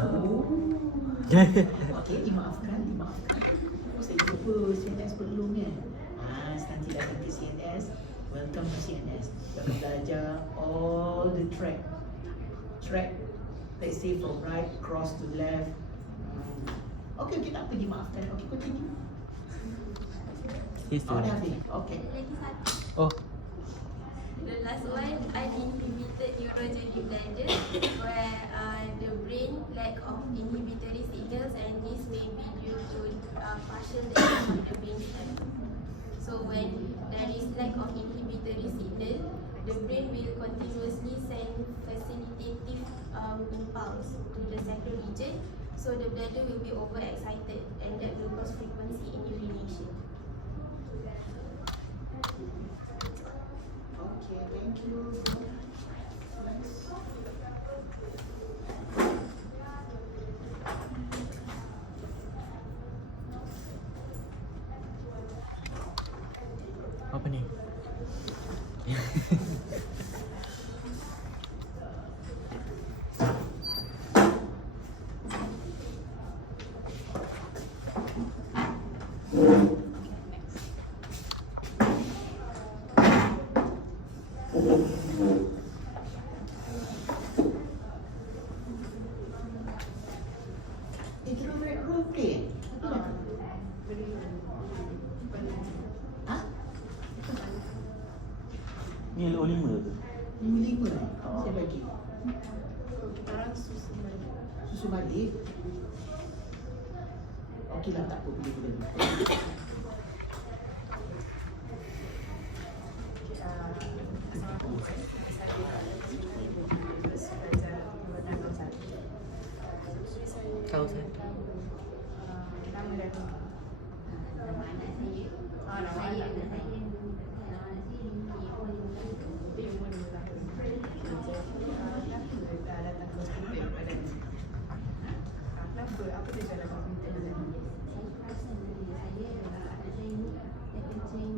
Okey, dimaafkan. Saya jumpa CNS belum kan? Nanti datang ke CNS, welcome to CNS. Jangan belajar all the track. Let's say from right cross to left. Okay, tak apa, dimaafkan. Okay, continue. Yes, Oh, dah habis. Okay. Lagi satu. Oh, The last one, uninhibited neurogenic bladder, where the brain lack of inhibitory signals, and this may be due to partial damage of the brainstem. So when there is lack of inhibitory signal, the brain will continuously send facilitative impulse to the central region, so the bladder will be overexcited, and that will cause frequency in urination. Okay, thank you. Next. apa ni? Itu role play. Hah? Ni LO5 tu. 5 saya bagi. Kita orang susun balik. Susu balik. Okey lah, tak apa, boleh. Kau saya. Nama dan Nama anak saya. nama Saya anak. anak saya. Nama anak saya Limpi. umur 2 tahun. Kenapa datang ke hospital pada ni? Kenapa? Apa dia jalan ke hospital pada ni? Saya perasan saya anak saya ni dia kencing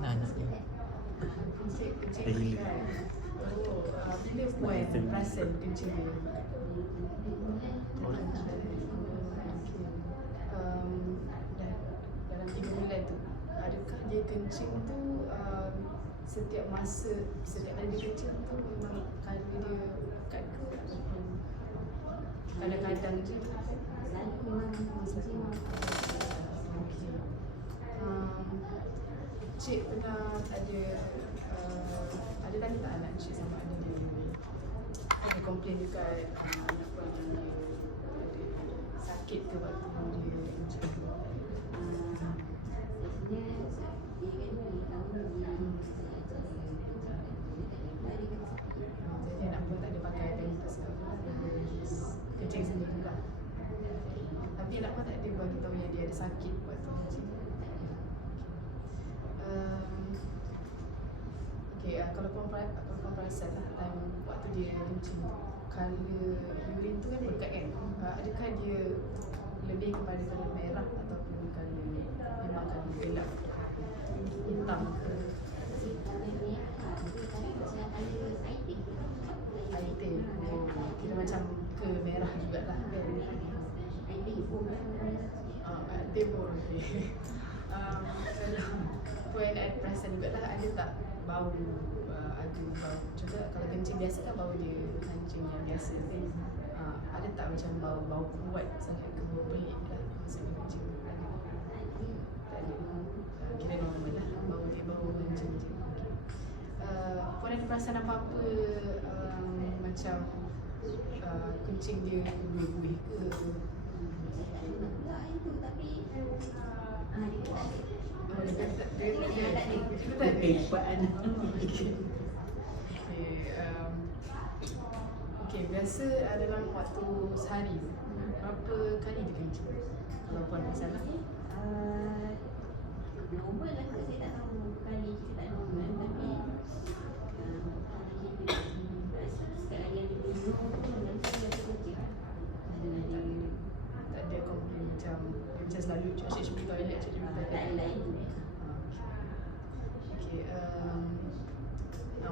Anak dia. Kencing Lagi. kan? Oh, bila puan perasan kencing dia? Dalam 3 bulan tu, adakah dia kencing tu setiap masa, setiap kali dia kencing tu memang kali dia pekat ke ataupun kadang-kadang je? Selalu memang kencing. Okey. Cik pernah ada tanya tak anak cik sama ada dia komplain dekat anak puan yang dia ada sakit ke waktu dia kencing? Jadi anak pun tak ada pakai pampers ke apa, kencing sendiri lah. Tapi anak pun tak ada bagi tahu yang dia ada sakit waktu kencing. Okay, kalau korang perasan lah time waktu dia kencing tu, colour urine tu kan pekat kan? Adakah dia lebih kepada colour merah ataupun colour memang colour gelap, hitam ke air teh? Oh, kira macam ke merah jugalah kan? Air pun okey. Kalau puan ada perasan jugalah, ada tak bau, ada bau, contoh kalau kencing biasa kan bau dia kencing yang biasa kan, ada tak macam bau kuat sangat ke bau pelik lah masa dia kencing? Ada? Tak ada. Kira normal lah bau dia, bau kencing je. Puan ada perasan apa-apa macam kencing dia buih-buih ke? Okay, biasa dalam waktu sehari berapa kali dia kencing? Kalau puan perasan lah. Normal lah, saya tak tahu kali kita tak normal, tapi sekarang yang dia minum tu nanti dia terkecil. Tak ada komplain macam selalu cik pergi toilet, cik pergi toilet. Tak ada lain. Okay,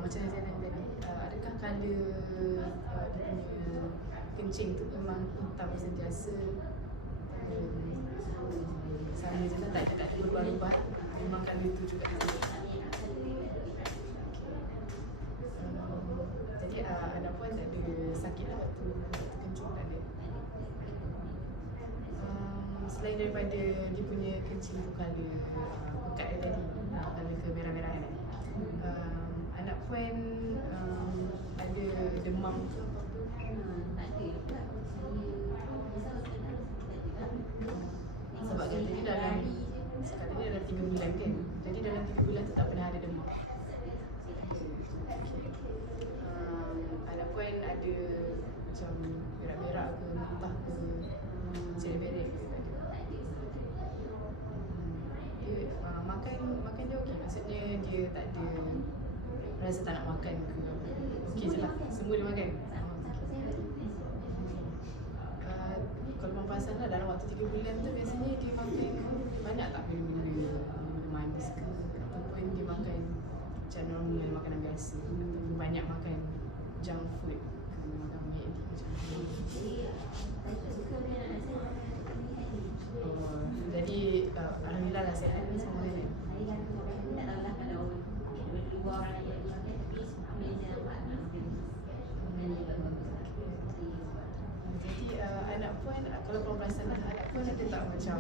macam yang saya nak tadi, adakah colour dia punya kencing tu memang hitam sentiasa? Sama je lah, tak ada berubah-ubah, memang colour tu juga. tak ada sakit lah waktu kencing, tak ada. Selain daripada dia punya kencing tu colour pekat dia tadi, colour kemerah-merahan, anak puan ada demam ke apa-apa? Sebab kan tadi dalam sekarang ni dalam 3 bulan kan, jadi dalam 3 bulan tu tak pernah ada demam. Anak puan ada macam berak-berak ke, muntah ke, cerebral ke, tak ada. Dia makan dia okey, maksudnya dia tak ada rasa tak nak makan ke, okey je lah, semua dia makan. Kalau Mama perasan lah, dalam waktu 3 bulan tu biasanya dia makan banyak tak benda-benda manis ke, ataupun dia makan macam normal makanan biasa, ataupun banyak makan junk food ke, makan minyak macam tu. Jadi alhamdulillah lah sihat semua kan. Jadi anak puan, kalau puan perasan lah, anak puan ada tak macam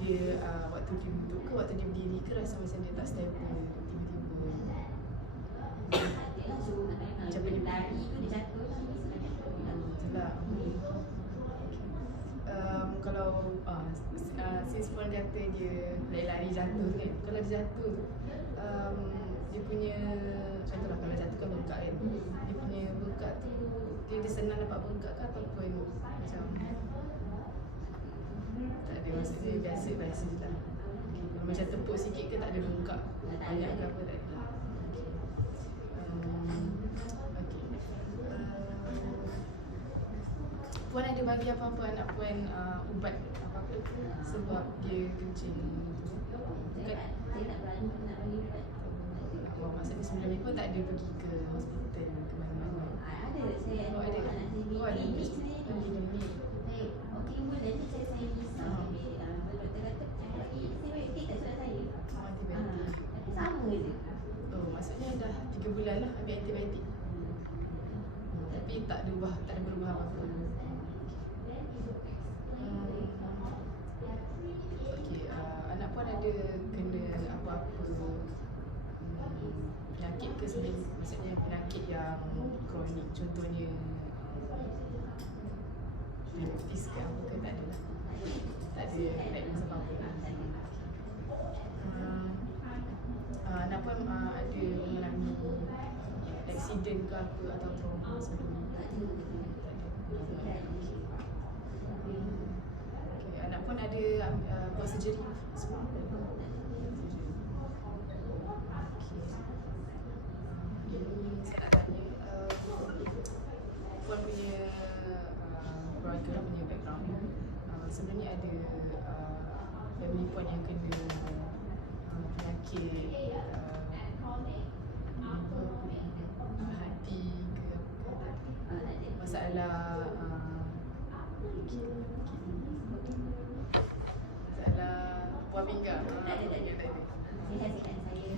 dia waktu dia duduk ke, waktu dia berdiri ke, rasa macam dia tak stable tiba-tiba macam dia lari ke dia jatuh itulah. Kalau since puan kata dia lari jatuh kan, kalau dia jatuh dia punya, contohlah kalau jatuh kan bengkak kan, dia punya bengkak tu dia senang dapat bengkak ke ataupun macam tak ada, maksudnya biasa-biasa je lah. Macam tepuk sikit ke tak ada bengkak banyak ke apa, tak ada. Puan ada bagi apa-apa anak puan ubat apa-apa sebab dia kencing tu? Oh, maksudnya sebelum ni pun tak ada pergi ke hospital ke mana-mana? Ada, saya ada anak saya klinik. Saya risau doktor kata bagi antibiotik tak surat saya. Tapi sama je. Oh, maksudnya dah 3 bulan lah ambil antibiotik. Tapi tak ada ubah, tak ada berubah apa-apa. Okey, anak puan ada kena apa-apa penyakit ke sebelum, maksudnya penyakit yang kronik, contohnya diabetes ke apa ke, tak ada lah. Tak ada diagnosis apa-apa. Anak puan ada mengalami accident ke apa atau trauma sebelum ni? Tak ada. Okay, anak puan ada buat surgery semua? Ini saya nak tanya, puan punya keluarga punya background, sebelum ni ada family puan yang kena penyakit hati ke masalah masalah buah pinggang? Tak ada. Sihat-sihat saya,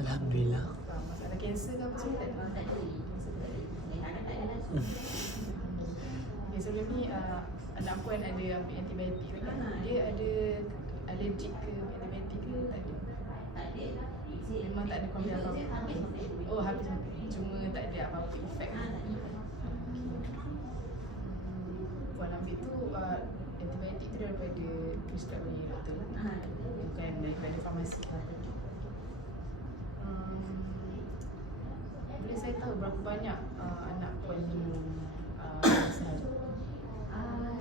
Alhamdulillah. Masalah kanser ke apa semua tak ada? tak ada. Saya harap tak ada lah. Okay, sebelum ni anak puan ada ambil antibiotik kan? Dia ada allergic ke antibiotik ke tak ada? Tak ada. Memang tak ada komplain apa-apa? Oh, habis. Cuma tak ada apa-apa efek. Puan ambil tu antibiotik tu daripada prescribe oleh doktor lah, bukan daripada farmasi ke apa. Boleh saya tahu berapa banyak anak puan minum sehari?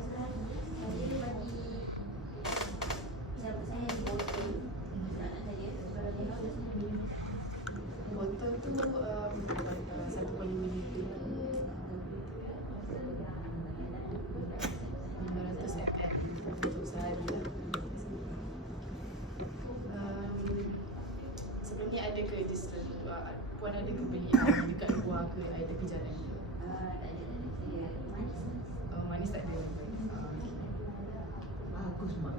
Saya bagi saya botol anak saya kalau dia harus minum Botol tu 1.5 liter 500 ml untuk sehari lah. Sebelum ni ada ke puan ada ke beli air dekat luar ke, air tepi jalan? tak ada. Saya manis. Manis tak ada. Bagus mak.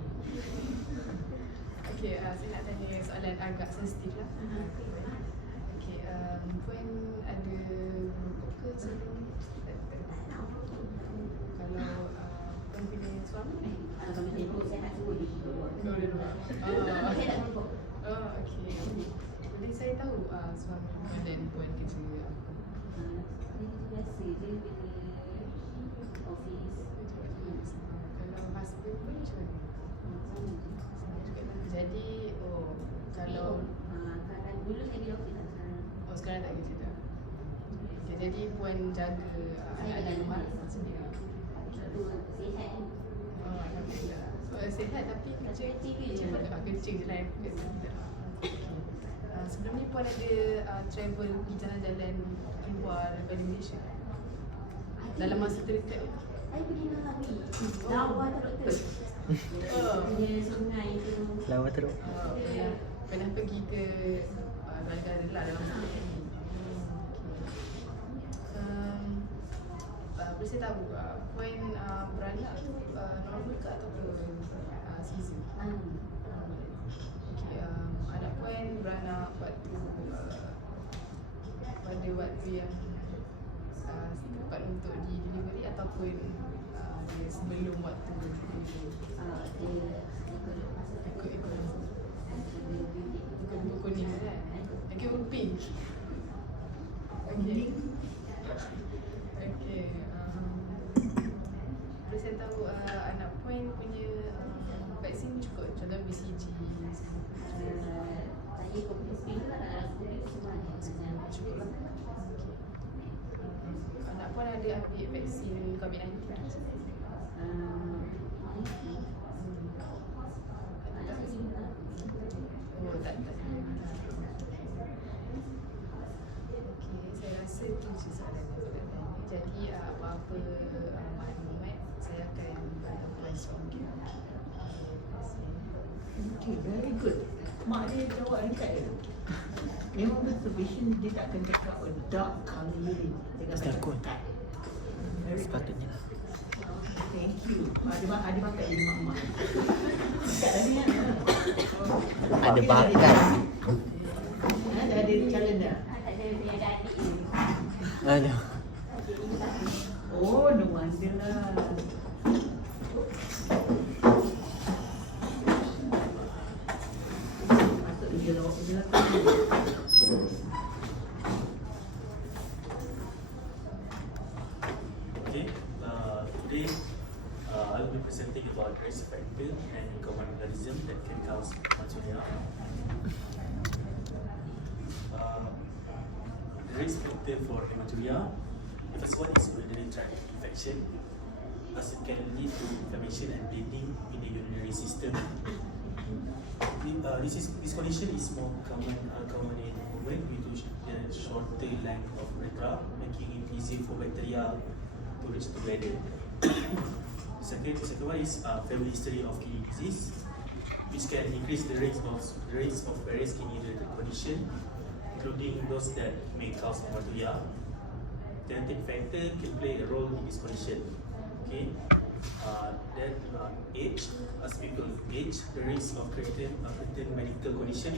Okey, saya nak tanya soalan agak sensitif lah. Okey, puan ada merokok ke suami dan puan kerja. Biasa je bila office. Kalau husband pun macam mana? Jadi, kalau Dulu saya di office lah sekarang. sekarang tak kerja dah. Okay, jadi puan jaga anak di rumah sendiri. Itu sihat. Alhamdulillah. Sihat tapi kerja kerja je lah kat sini. Sebelum ni puan ada travel pergi jalan-jalan keluar daripada Malaysia dalam masa terdekat ni? Saya pergi Langkawi. Lawa tu doktor. Punya sungai tu. Lawa teruk. Pernah pergi ke negara lah dalam masa terdekat ni? Boleh saya tahu puan beranak tu normal ke ataupun caesar? Okay, anak puan beranak waktu pada waktu yang tepat untuk di delivery ataupun dia sebelum waktu delivery? Ikut kuning kan? Ikut pink. Okay. Okay. Boleh saya tahu anak puan punya vaksin cukup? Contoh BCG. Saya ikut pink lah dalam semua. Cukup lah. Anak puan ada ambil vaksin COVID-19 tak? Oh, tak. Okay, saya rasa tu je soalan yang saya nak tanya. Jadi apa-apa maklumat saya akan bantu puan sikit. Okay, very good. Mak dia jawab dekat dia. Memang betul patient dia tak akan cakap dark colour urine. Dia akan Takut. cakap very good. Sepatutnya. Thank you. Ada bakat jadi mak-mak. Tadi kan? Ada bakat. Dah ada calon dah? Tak ada, dia ada adik ni. Aduh. Oh, no wonder lah. Masuk dia lawak dia lah. Okay, today I will be presenting about risk factor and commonalism that can cause hematuria. The risk factor for hematuria, the first one is urinary tract infection, as it can lead to inflammation and bleeding in the urinary system. This condition is more common in women due to the shorter length of urethra, making it easy for bacteria to reach the bladder. The second one is family history of kidney disease, which can increase the risk of various kidney-related conditions, including those that may cause hematuria. Genetic factor can play a role in this condition. Okay. Then age, as people age, the risk of creating medical condition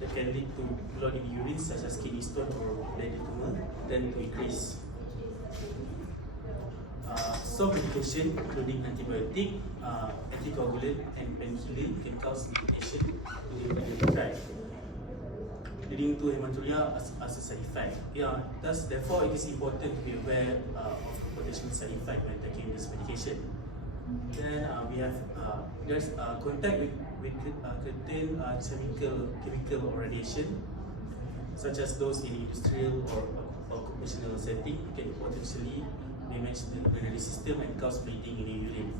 that can lead to blood in urine, such as kidney stone or bladder tumor, tend to increase. Some medication, including antibiotic, anticoagulant, and penicillin, can cause irritation to the urinary tract, leading to hematuria as a side effect. Therefore, it is important to be aware of potential side effect when taking this medication. Then we have there's contact with contain chemical or radiation, such as those in industrial or occupational setting, can potentially damage the urinary system and cause bleeding in the urine.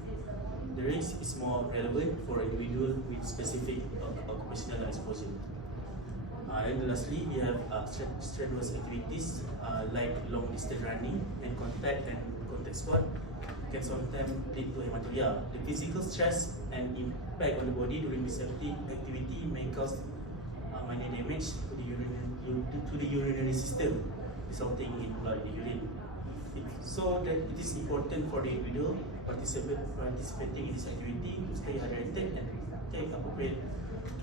The risk is more relevant for individuals with specific occupational exposure. And lastly, we have strenuous activities like long distance running and contact sport can sometimes lead to hematuria. The physical stress and impact on the body during this activity may cause minor damage to the urinary system, resulting in blood in the urine. So that it is important for the individual participating in this activity to stay hydrated and take appropriate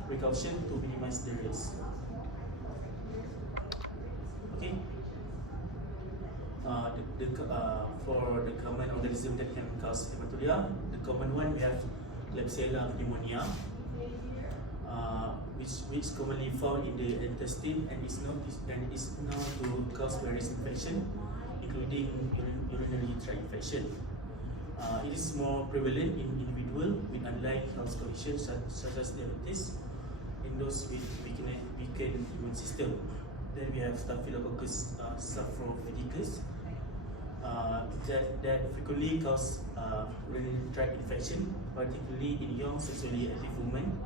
precaution to minimize the risk. Okay. For the common organism that can cause hematuria, the common one we have Klebsiella pneumonia. which commonly found in the intestine and is known to cause various infection, including urinary tract infection. It is more prevalent in individuals with underlying health conditions such as diabetes, in those with weakened immune system. Then we have Staphylococcus saprophyticus that frequently cause urinary tract infection, particularly in young sexually active women.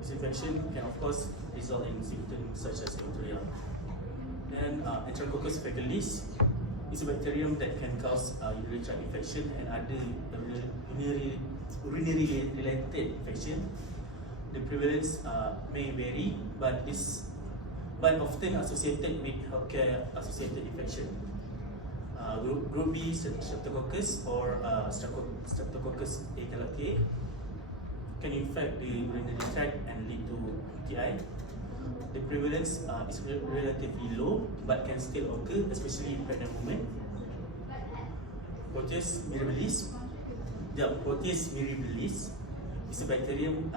This infection can of course result in symptoms such as hematuria. Then Enterococcus faecalis is a bacterium that can cause urinary tract infection and other urinary related infection. The prevalence may vary, but often associated with healthcare associated infection. Group B, Streptococcus or Streptococcus agalactiae can infect the urinary tract and lead to UTI. The prevalence is relatively low, but can still occur, especially in pregnant women. Proteus mirabilis. Proteus mirabilis is a bacterium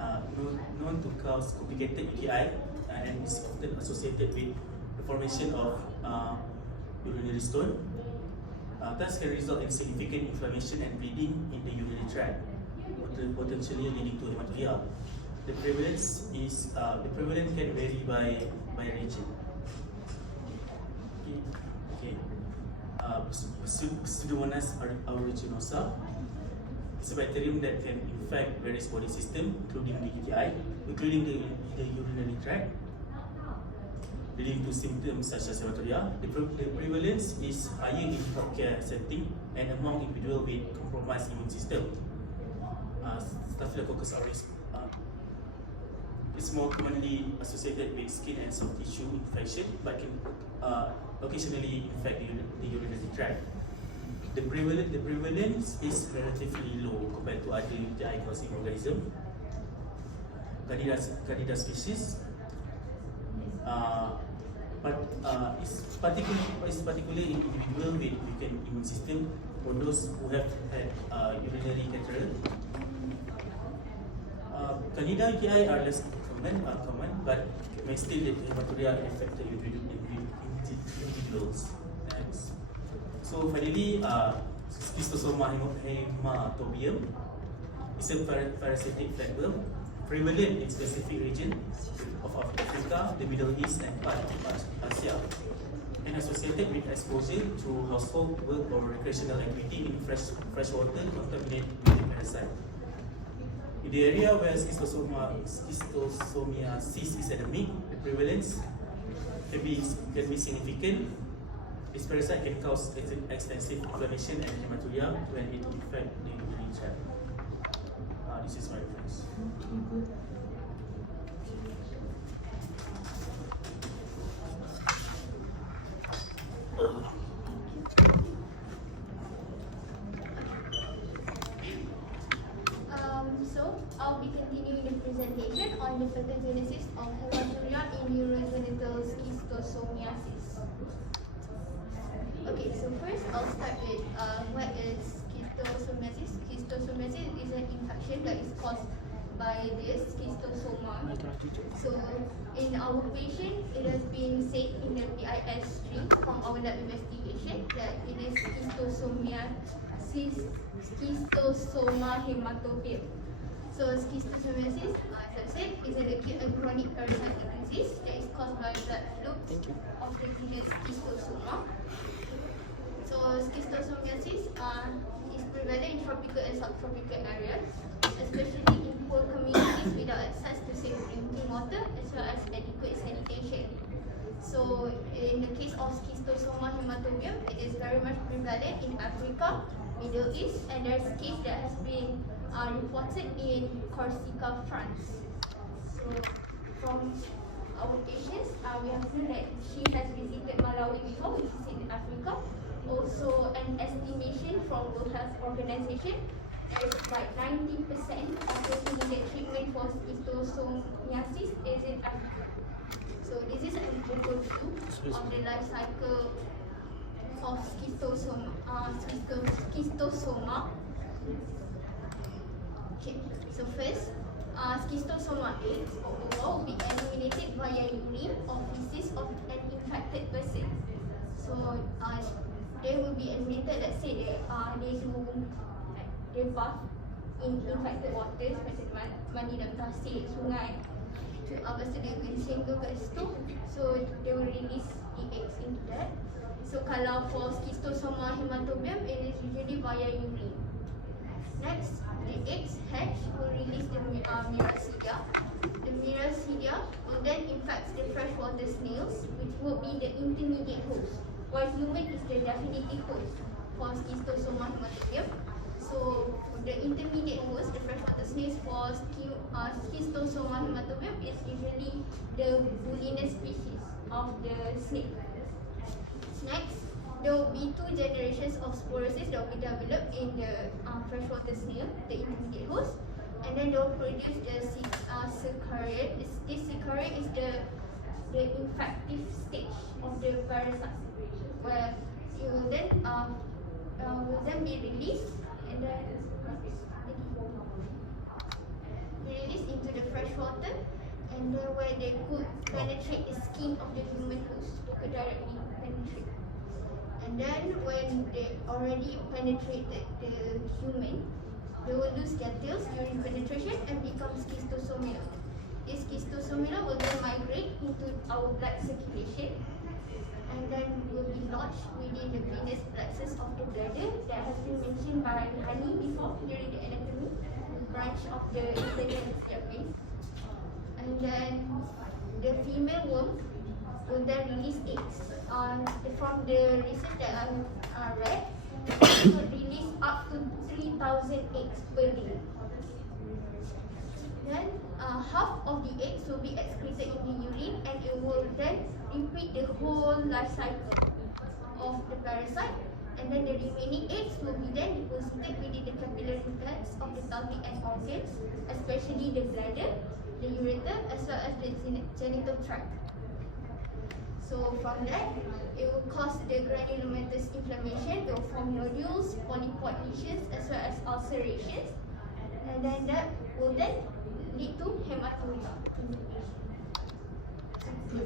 known to cause complicated UTI and is often associated with the formation of urinary stone. Thus can result in significant inflammation and bleeding in the urinary tract, potentially leading to hematuria. The prevalence can vary by region. Okay. Pseudomonas aeruginosa is a bacterium that can infect various body systems, including the UTI, including the urinary tract, leading to symptoms such as hematuria. The prevalence is higher in healthcare setting and among individuals with compromised immune system. Staphylococcus aureus is more commonly associated with skin and soft tissue infection, but can occasionally infect the urinary tract. The prevalence is relatively low compared to other UTI-causing organisms. Candida species, is particularly in individuals with weakened immune system or those who have had urinary catarrh. Candida UTI are less common, but may still lead to hematuria in affected individuals. Next. So finally, Schistosoma hematobium is a parasitic flatworm prevalent in specific regions of Africa, the Middle East, and part of Asia, and associated with exposure to household work or recreational activity in fresh water contaminated with the parasite. In the area where schistosomiasis is endemic, the prevalence can be significant. This parasite can cause extensive inflammation and hematuria when it infects the urinary tract. This is my reference. So I'll be continuing the presentation on the pathogenesis of hematuria in urogenital schistosomiasis. Okay, so first I'll start with what is schistosomiasis. Schistosomiasis is an infection that is caused by this schistosoma. So in our patient, it has been said in the PIS stream from our lab investigation that it is schistosoma hematobium. So schistosomiasis, as I said, is an acute and chronic parasitic disease that is caused by blood flux of the genus Schistosoma. So schistosomiasis is prevalent in tropical and subtropical areas, especially in poor communities without access to safe drinking water as well as adequate sanitation. So in the case of Schistosoma hematobium, it is very much prevalent in Africa, Middle East, and there's a case that has been reported in Corsica, France. So from our patients, we have seen that she has visited Malawi before, which is in Africa. Also, an estimation from World Health Organization that is like 90% of those who get treatment for schistosomiasis is in Africa. So this is an overview of the life cycle of schistosoma. Okay, so first, schistosoma eggs overall will be eliminated via urine or feces of an infected person. So they will be eliminated. Let's say they bath in infected waters, macam mandi dalam tasik, sungai. Lepas tu dia kencing tu kat situ, so they will release the eggs into that. So kalau for schistosoma hematobium, it is usually via urine. Next, the eggs hatch will release the miracidia. The miracidia will then infect the freshwater snails, which will be the intermediate host, while human is the definitive host for schistosoma hematobium. So the intermediate host, the freshwater snails for schistosoma hematobium is usually the Bullinus species of the snake. Next, there will be 2 generations of sporosis that will be developed in the freshwater snail, the intermediate host, and then they will produce the cercarian. This cercarian is the infective stage of the parasite, where it will then be released and then released into the freshwater, and then where they could penetrate the skin of the human host, they could directly penetrate. And then when they already penetrated the human, they will lose their tails during penetration and become schistosomia. This schistosomia will then migrate into our blood circulation and then will be lodged within the venous plexus of the bladder that has been mentioned by Hani before during the anatomy, branch of the internal vein. And then the female worm will then release eggs. From the research that I read, it will release up to 3,000 eggs per day. Then half of the eggs will be excreted in the urine, and it will then repeat the whole life cycle of the parasite. And then the remaining eggs will be then deposited within the capillary ducts of the pelvic and organs, especially the bladder, the ureter, as well as the genital tract. So from that, it will cause the granulomatous inflammation, it will form nodules, polypoid lesions, as well as ulcerations, and then that will then lead to hematuria in the patient. So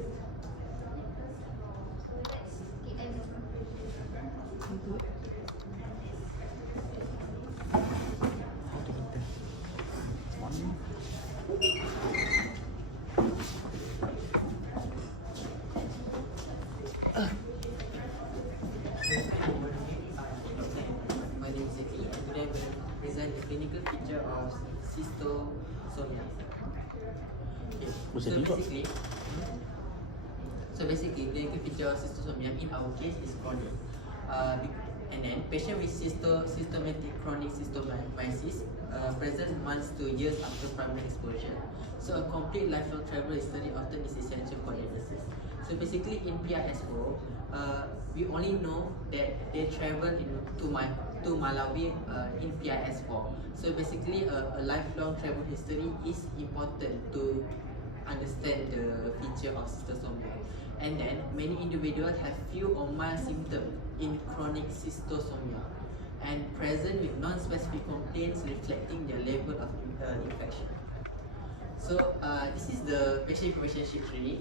that's the end of my presentation. My name is Zeki, and today I will present the clinical feature of schistosomia. Okay. So basically, clinical feature of schistosomia in our case is chronic. And then patient with systematic chronic schistosomiosis present months to years after primary exposure. So a complete lifelong travel history often is essential for diagnosis. So basically in PISO, we only know that they travel to Malawi in PIS4. So basically a lifelong travel history is important to understand the feature of schistosomia. And then many individuals have few or mild symptoms in chronic schistosomia and present with non-specific complaints reflecting their level of infection. So this is the patient information sheet really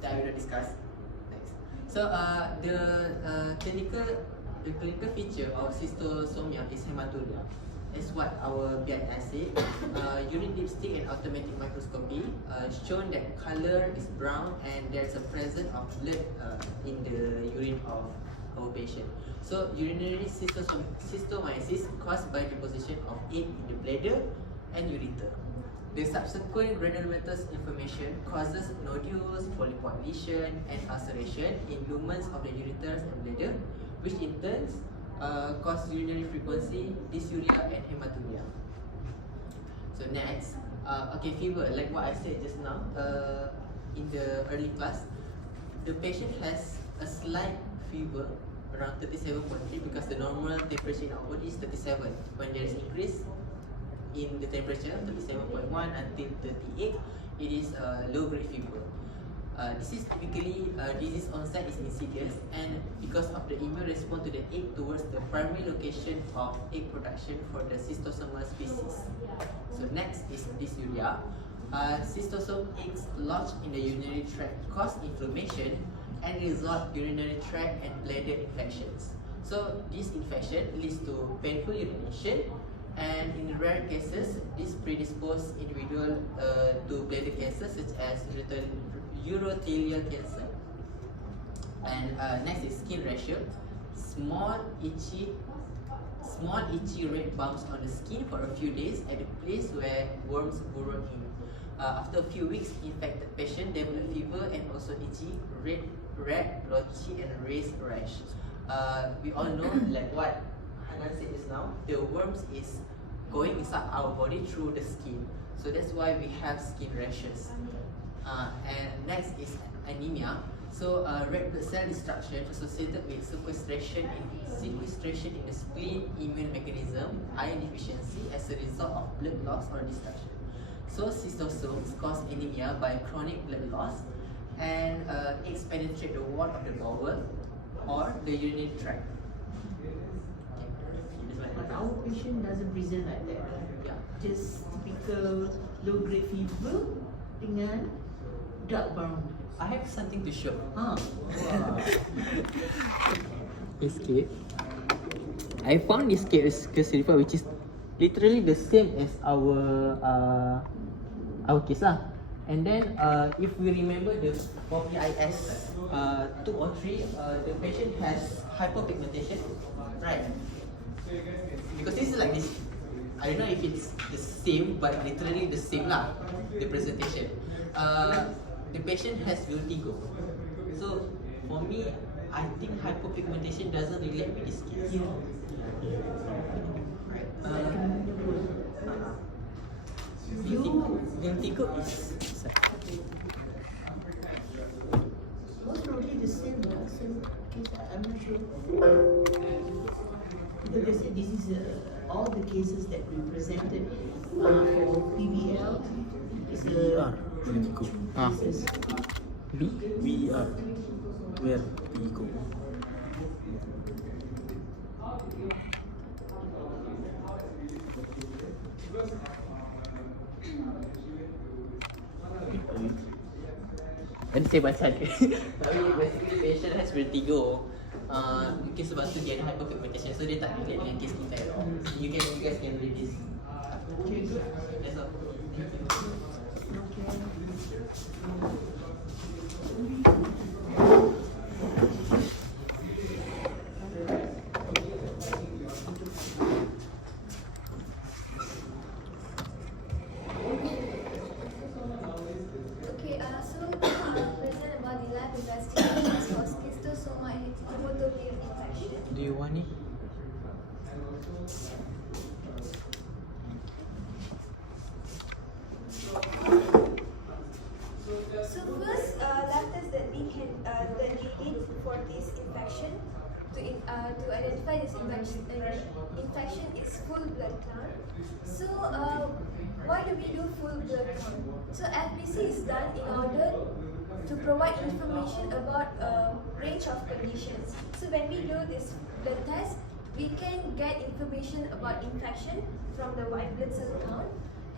that I will discuss next. So the clinical feature of schistosomia is hematuria. As what our BIS said, urine dipstick and automatic microscopy shown that color is brown and there's a presence of blood in the urine of our patient. So urinary schistosomiosis caused by deposition of egg in the bladder and ureter. The subsequent granulomatous inflammation causes nodules, polypoid lesion, and ulceration in lumens of the ureters and bladder, which in turn cause urinary frequency, dysuria, and hematuria. So next, okay, fever. Like what I said just now, in the early class, the patient has a slight fever around 37.3 because the normal temperature in our body is 37. When there is increase in the temperature 37.1 until 38, it is a low grade fever. This is typically disease onset is insidious, and because of the immune response to the egg towards the primary location of egg production for the cystosoma species. So next is dysuria. Cystosome eggs lodge in the urinary tract, cause inflammation, and result urinary tract and bladder infections. So this infection leads to painful urination, and in rare cases, this predisposes individual to bladder cancer such as urothelial cancer. And next is skin rashes. Small itchy red bumps on the skin for a few days at the place where worms burrow in. After a few weeks, infected patient develop fever and also itchy, red, blotchy, and raised rash. We all know, like what Hanan said just now, the worms is going inside our body through the skin. So that's why we have skin rashes. And next is anemia. So red blood cell destruction associated with sequestration in the spleen immune mechanism, iron deficiency as a result of blood loss or destruction. So cystosomes cause anemia by chronic blood loss, and eggs penetrate the wall of the bowel or the urinary tract. But our patient doesn't present like that. Yeah. Just typical low grade fever dengan dark brown. I have something to show. Ah, This kit. I found this case refer which is literally the same as our case lah. And then if we remember the for PIS 2 or 3, the patient has hyperpigmentation, right? Because this is like this. I don't know if it's the same, but literally the same lah. The presentation. The patient has vertigo. So for me, I think hypopigmentation doesn't relate with this case. Vertigo is most probably the same case. I'm not sure. Because they said this is all the cases that we presented for PBL is VER, vertigo. cases. VER, where vertigo. Tadi saya baca dia. Tapi basically patient has vertigo. Mungkin sebab tu dia ada hyperpigmentation, so dia tak relate dengan case kita at all. You guys can read this. Okay, good. That's all. Thank you. Okay, so present about the lab investigation for schistosoma hematopoietic infection. Do you want it? So first, lab test that we did for this infection to identify this infection is full blood count. So why do we do full blood count? So FBC is done in order to provide information about a range of conditions. So when we do this blood test, we can get information about infection from the white blood cell count,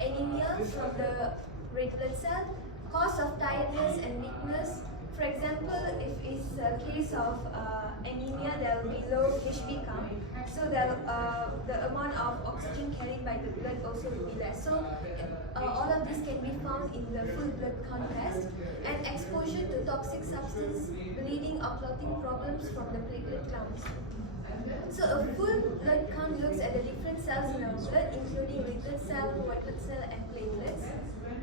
anemia from the red blood cell, cause of tiredness and weakness. For example, if it's a case of anemia, there will be low HB count. So the amount of oxygen carried by the blood also will be less. So all of this can be found in the full blood count test. And exposure to toxic substance, bleeding or clotting problems from the platelet counts. So a full blood count looks at the different cells in our blood, including red blood cell, white blood cell, and platelets,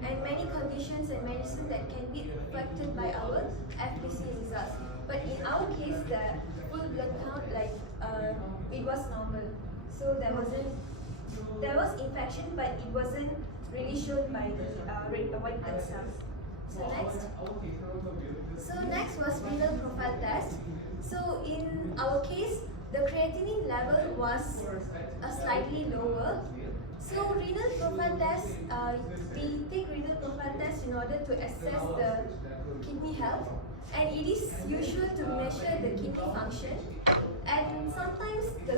and many conditions and medicine that can be reflected by our FBC results. But in our case, the full blood count, it was normal. So there was infection, but it wasn't really shown by the white blood cells. So next was renal profile test. So in our case, the creatinine level was slightly lower. So renal profile test, we take renal profile test in order to assess the kidney health. health, and it is usual to measure the kidney function. And sometimes the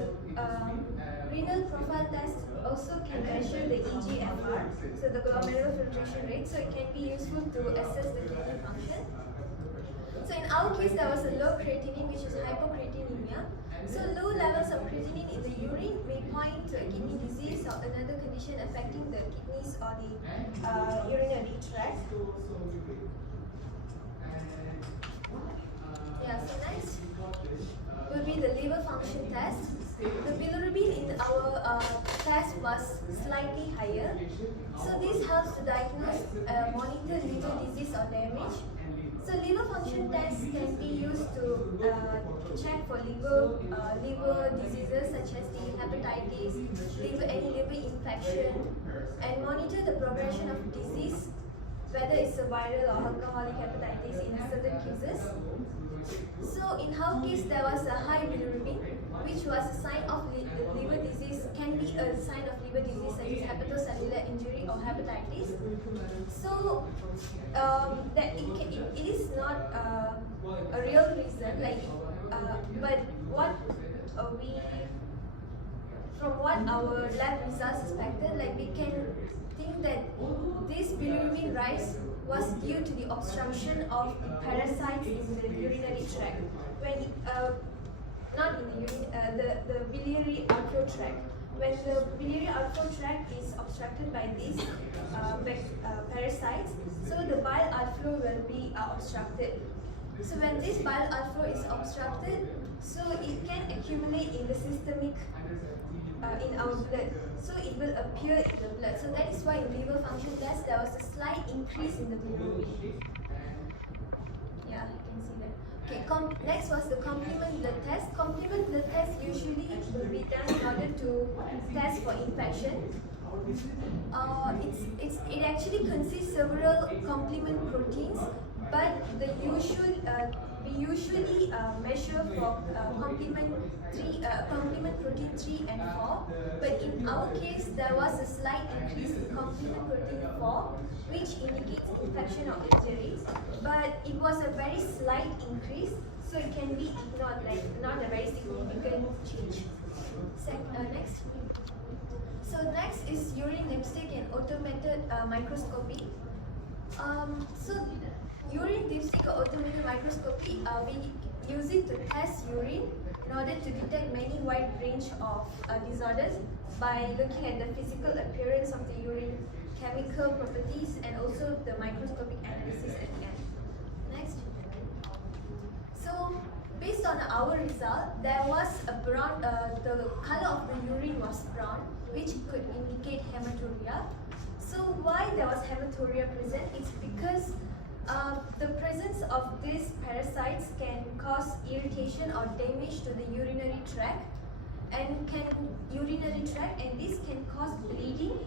renal profile test also can measure the eGFR, so the glomerular filtration rate, so it can be useful to assess the kidney function. So in our case, there was a low creatinine, which is hypocreatinemia. So low levels of creatinine in the urine may point to a kidney disease or another condition affecting the kidneys or the urinary tract. Yeah, so next will be the liver function test. The bilirubin in our test was slightly higher. So this helps to diagnose, monitor liver disease or damage. So liver function tests can be used to check for liver diseases such as the hepatitis, any liver infection, and monitor the progression of disease, whether it's a viral or alcoholic hepatitis in certain cases. So in our case, there was a high bilirubin, which was a sign of liver disease, can be a sign of liver disease such as hepatocellular injury or hepatitis. So that it is not a real reason, like, but from what our lab results expected, like we can think that this bilirubin rise was due to the obstruction of the parasites in the urinary tract. When not in the urine, the biliary outflow tract. When the biliary outflow tract is obstructed by these parasites, so the bile outflow will be obstructed. So when this bile outflow is obstructed, so it can accumulate in the systemic, in our blood. So it will appear in the blood. So that is why in liver function test there was a slight increase in the bilirubin. Yeah, you can see that. Okay, next was the complement blood test. Complement blood test usually will be done in order to test for infection. It actually consists several complement proteins, but we usually measure for complement protein 3 and 4. But in our case, there was a slight increase in complement protein 4, which indicates infection or injury. But it was a very slight increase, so it can be ignored, like not a very significant change. Next. So next is urine dipstick and automated microscopy. So urine dipstick or automated microscopy, we use it to test urine in order to detect many wide range of disorders by looking at the physical appearance of the urine, chemical properties, and also the microscopic analysis at the end. Next. So based on our result, there was a brown, the color of the urine was brown, which could indicate hematuria. So why there was hematuria present? It's because the presence of these parasites can cause irritation or damage to the urinary tract, and this can cause bleeding,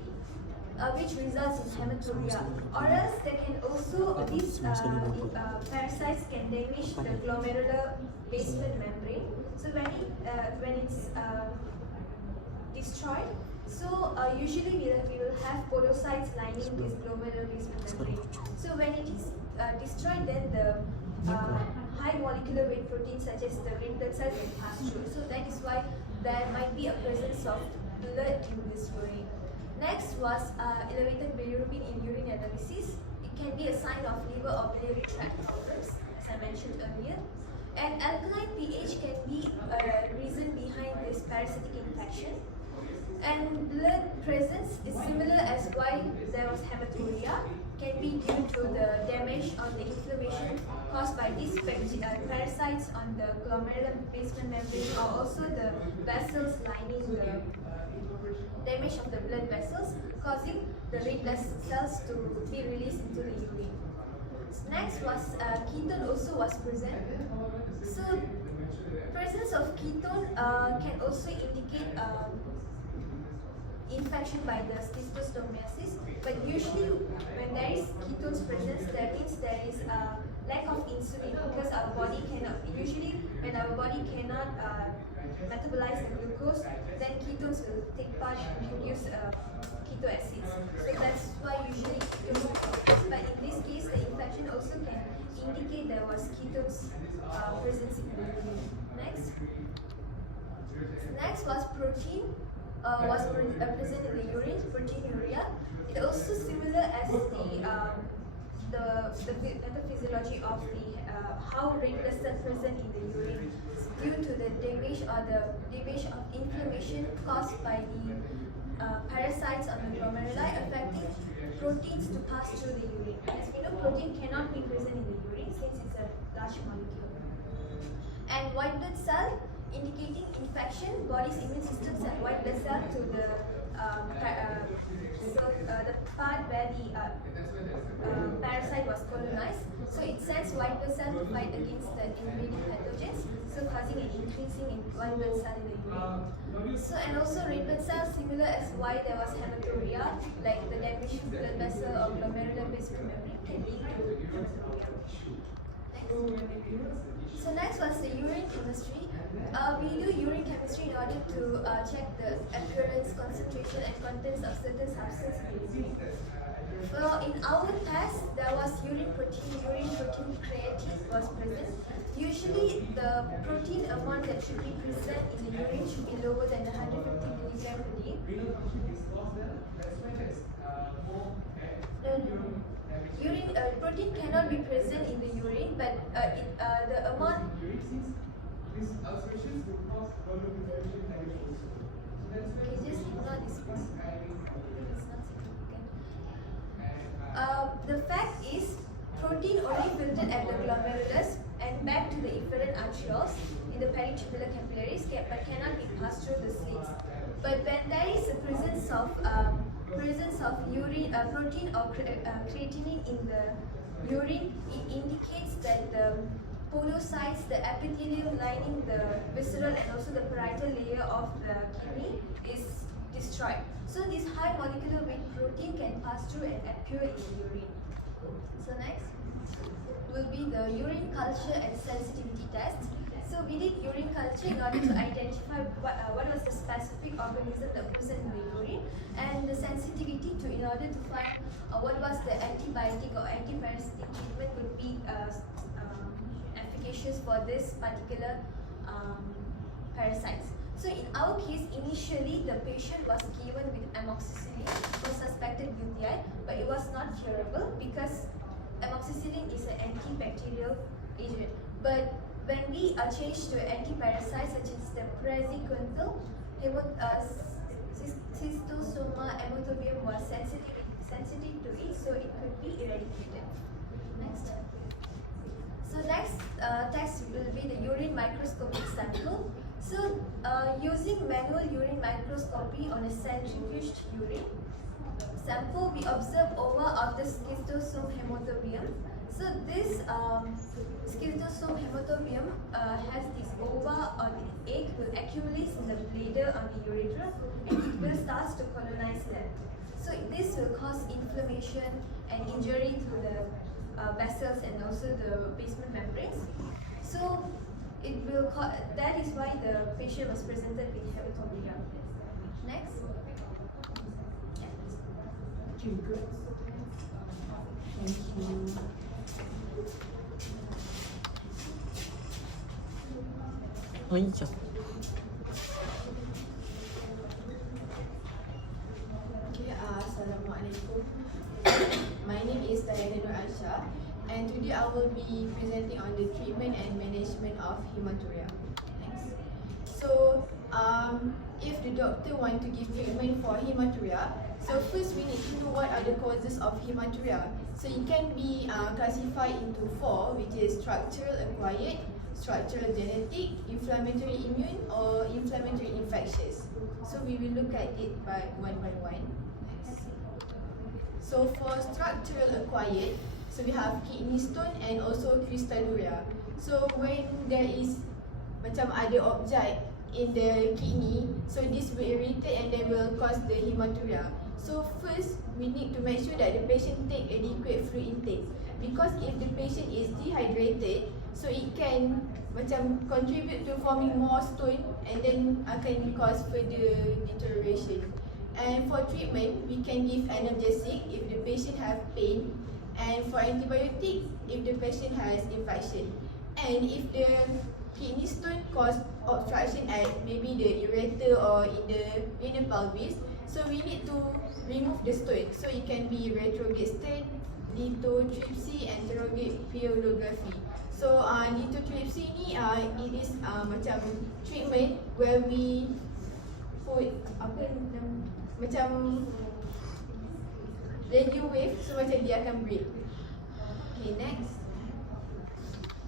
which results in hematuria. Or else they can also, these parasites can damage the glomerular basement membrane. So when it's destroyed, so usually we will have podocytes lining this glomerular basement membrane. So when it is destroyed, then the high molecular weight proteins such as the red blood cells can pass through. So that is why there might be a presence of blood in this urine. Next was elevated bilirubin in urine analysis. It can be a sign of liver or biliary tract problems, as I mentioned earlier. And alkaline pH can be a reason behind this parasitic infection. And blood presence is similar as why there was hematuria, can be due to the damage or the inflammation caused by these parasites on the glomerular basement membrane, or also the vessels lining the damage of the blood vessels, causing the red blood cells to be released into the urine. Next was ketone also was present. So presence of ketone can also indicate infection by the schistosomiasis, but usually when there is ketones presence, that means there is a lack of insulin, because our body cannot, usually when our body cannot metabolize the glucose, then ketones will take part and produce keto acids. So that's why usually ketones, but in this case the infection also can indicate there was ketones present in the urine. Next was protein present in the urine, proteinuria. It also similar as the pathophysiology of the how red blood cell present in the urine due to the damage of inflammation caused by the parasites on the glomeruli affecting proteins to pass through the urine. As we know, protein cannot be present in the urine since it's a large molecule. And white blood cell indicating infection, body's immune system sent white blood cell to the part where the parasite was colonized. So it sends white blood cell to fight against the invading pathogens, so causing an increasing in white blood cell in the urine. So and also red blood cells, similar as why there was hematuria, like the damaged blood vessel or glomerular basement membrane can lead to hematuria. So next was the urine chemistry. We do urine chemistry in order to check the appearance, concentration and contents of certain substances in the urine. So in our test, there was urine protein creatine was present. Usually the protein amount that should be present in the urine should be lower than 150 milligram per day. Protein cannot be present in the urine, but the amount. Okay, just ignore this one. It's not significant. The fact is, protein only filtered at the glomerulus and back to the efferent arterioles in the peritubular capillaries, but cannot be passed through the slits. But when there is a presence of urine, protein or creatinine in the urine, it indicates that the podocytes, the epithelium lining the visceral and also the parietal layer of the kidney is destroyed. So this high molecular weight protein can pass through and appear in the urine. So next will be the urine culture and sensitivity test. So we did urine culture in order to identify what was the specific organism that was present in the urine, and the sensitivity in order to find what was the antibiotic or antiparasitic treatment would be efficacious for this particular parasites. So in our case, initially the patient was given with amoxicillin for suspected UTI, but it was not curable because amoxicillin is an antibacterial agent. But when we changed to antiparasites such as the praziquantel, Schistosoma hematobium was sensitive to it, so it could be eradicated. Next. So next test will be the urine microscopic sample. So using manual urine microscopy on a centrifuged urine sample, we observe ova of the Schistosome hematobium. So this Schistosome hematobium has this ova or the egg will accumulate in the bladder on the urethra and it will start to colonize there. So this will cause inflammation and injury to the vessels and also the basement membranes. So it will that is why the patient was presented with hematuria. Next. Okay, good. Thank you. Oh, iya. Okay, Assalamualaikum. My name is Diana Nur Aisha, and today I will be presenting on the treatment and management of hematuria. Thanks. So, if the doctor want to give treatment for hematuria, so first we need to know what are the causes of hematuria. So it can be classified into four, which is structural acquired, structural genetic, inflammatory immune, or inflammatory infectious. So we will look at it one by one. So for structural acquired, so we have kidney stone and also crystalluria. So when there is macam ada object in the kidney, so this will irritate and then will cause the hematuria. So first, we need to make sure that the patient take adequate fluid intake, because if the patient is dehydrated, so it can macam contribute to forming more stone and then akan cause further deterioration. And for treatment, we can give analgesic if the patient have pain, and for antibiotic, if the patient has infection. And if the kidney stone cause obstruction at maybe the ureter or in the renal pelvis, so we need to remove the stone. So it can be retrograde stent, lithotripsy, and pterogate pyelography. So lithotripsy ni it is macam treatment where we put macam radio wave, so macam dia akan break. Okay, next.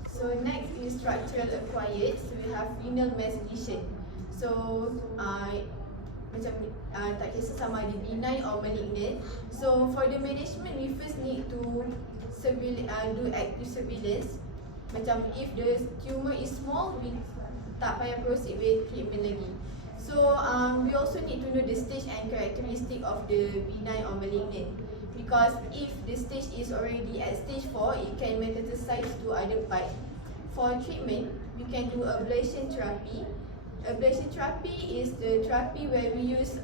So next is structural acquired. So we have renal mass lesion. So macam tak kisah sama ada benign or malignant. So for the management, we first need to do active surveillance. Macam if the tumor is small, we tak payah proceed with treatment lagi. So we also need to know the stage and characteristic of the benign or malignant. Because if the stage is already at stage 4, it can metastasize to other part. For treatment, we can do ablation therapy. Ablation therapy is the therapy where we use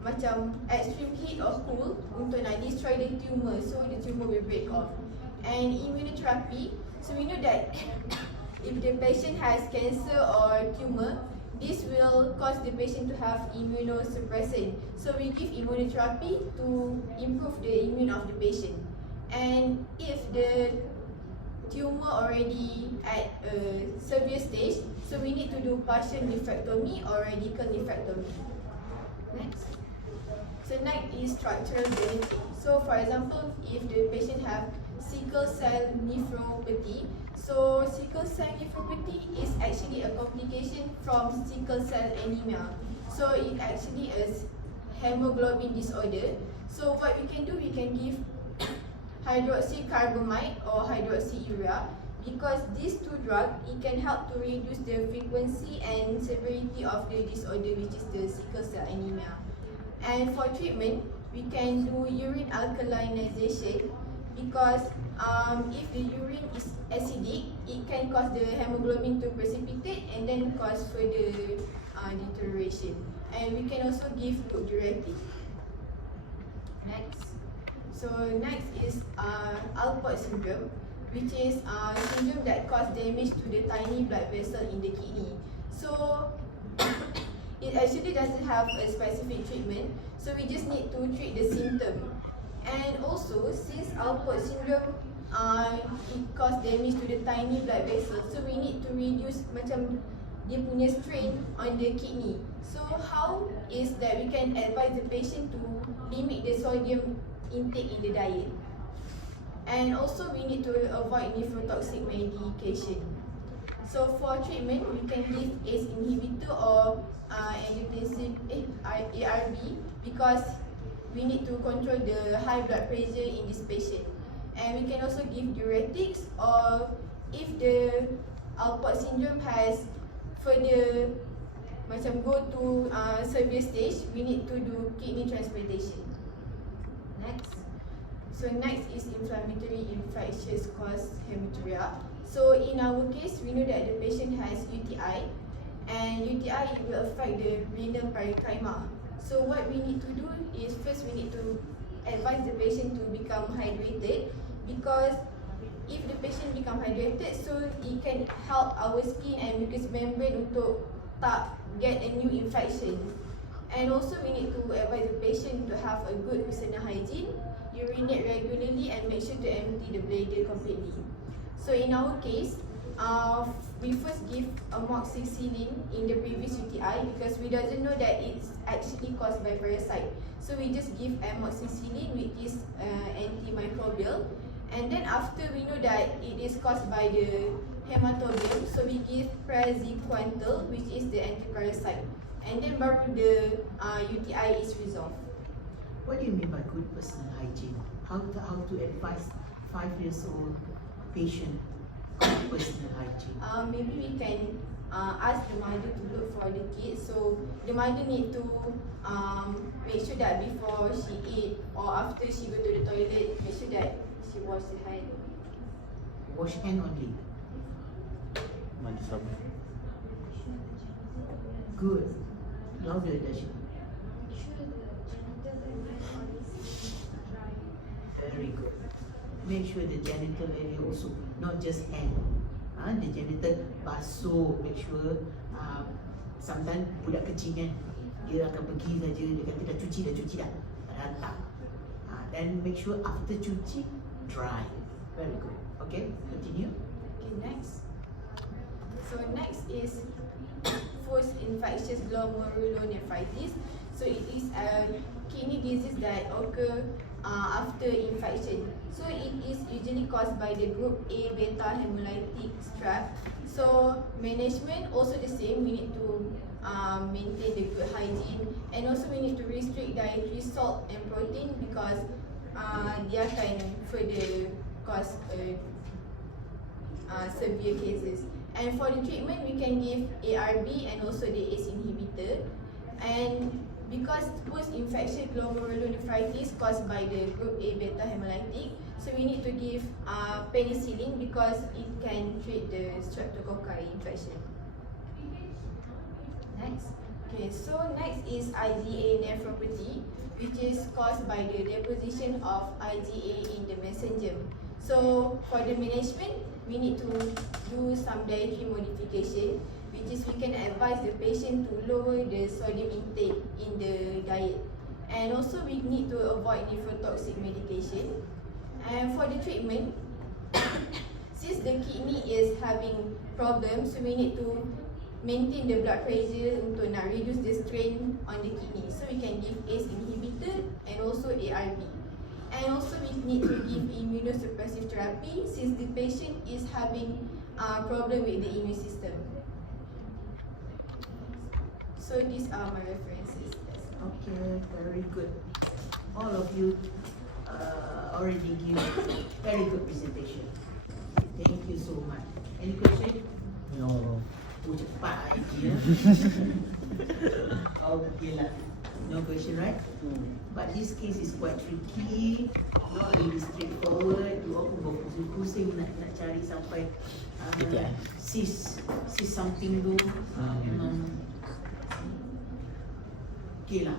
macam extreme heat or cool untuk nak destroy the tumor, so the tumor will break off. And immunotherapy, so we know that if the patient has cancer or tumor, this will cause the patient to have immunosuppression. So we give immunotherapy to improve the immune of the patient. And if the tumor already at a severe stage, so we need to do partial nephrectomy or radical nephrectomy. Next. So next is structural drainage. So for example, if the patient have sickle cell nephropathy, so sickle cell nephropathy is actually a complication from sickle cell anemia. So it actually is hemoglobin disorder. So what we can do, we can give hydroxycarbamide or hydroxyurea, because these two drugs, it can help to reduce the frequency and severity of the disorder, which is the sickle cell anemia. And for treatment, we can do urine alkalinization, because if the urine is acidic, it can cause the hemoglobin to precipitate and then cause further deterioration. And we can also give loop diuretic. Next. So next is Alport syndrome, which is syndrome that cause damage to the tiny blood vessel in the kidney. So it actually doesn't have a specific treatment, so we just need to treat the symptom. And also, since Alport syndrome it cause damage to the tiny blood vessel, so we need to reduce macam dia punya strain on the kidney. So how is that we can advise the patient to limit the sodium intake in the diet. And also we need to avoid nephrotoxic medication. So for treatment, we can give ACE inhibitor or angiotensin ARB, because we need to control the high blood pressure in this patient. And we can also give diuretics, or if the Alport syndrome has further macam go to severe stage, we need to do kidney transplantation. Next. So next is inflammatory infectious cause hematuria. So in our case, we know that the patient has UTI, and UTI will affect the renal parenchyma. So what we need to do is, first we need to advise the patient to become hydrated, because if the patient become hydrated, so it can help our skin and mucous membrane untuk tak get a new infection. And also we need to advise the patient to have a good personal hygiene, urinate regularly, and make sure to empty the bladder completely. So in our case, we first give amoxicillin in the previous UTI, because we doesn't know that it's actually caused by parasite. So we just give amoxicillin, which is antimicrobial. And then after we know that it is caused by the hematobium, so we give praziquantel, which is the antiparasite. And then baru the UTI is resolved. What do you mean by good personal hygiene? How to advise 5 years old patient on personal hygiene? Maybe we can ask the mother to look for the kids. So the mother need to make sure that before she eat or after she go to the toilet, make sure that she wash her hand. Wash hand only. Mandi sabun. Good. Louder, Dashi. Make sure the genital and all this is dry. Very good. make sure the genital area also, not just hand. The genital basuh, make sure. Sometimes budak kecil kan, dia akan pergi saja, dia kata dah cuci dah. Padahal tak. Then make sure after cuci, dry. Very good. Okay, continue. Okay, next. So next is post-infectious glomerulonephritis. So it is a kidney disease that occur after infection. So it is usually caused by the group A beta hemolytic strep. So management also the same. We need to maintain the good hygiene, and also we need to restrict dietary salt and protein because they can further cause severe cases. And for the treatment, we can give ARB and also the ACE inhibitor. And because post-infection glomerulonephritis caused by the group A beta hemolytic, so we need to give penicillin because it can treat the streptococci infection. Next. Okay, so next is IgA nephropathy, which is caused by the deposition of IgA in the mesenchyme. So for the management, we need to do some dietary modification, which is we can advise the patient to lower the sodium intake in the diet. And also we need to avoid nephrotoxic medication. And for the treatment, since the kidney is having problems, so we need to maintain the blood pressure untuk nak reduce the strain on the kidney. So we can give ACE inhibitor and also ARB. And also we need to give immunosuppressive therapy since the patient is having problem with the immune system. So these are my references. Okay, very good. All of you already give very good presentation. Thank you so much. Any question? No. Oh, cepat idea. Okay lah. No question, right? But this case is quite tricky, not really straightforward. You all pun berpusing-pusing nak cari sampai sis something tu. Okay lah.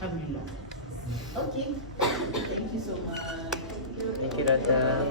Alhamdulillah. Okay. Thank you so much. Thank you, Dr.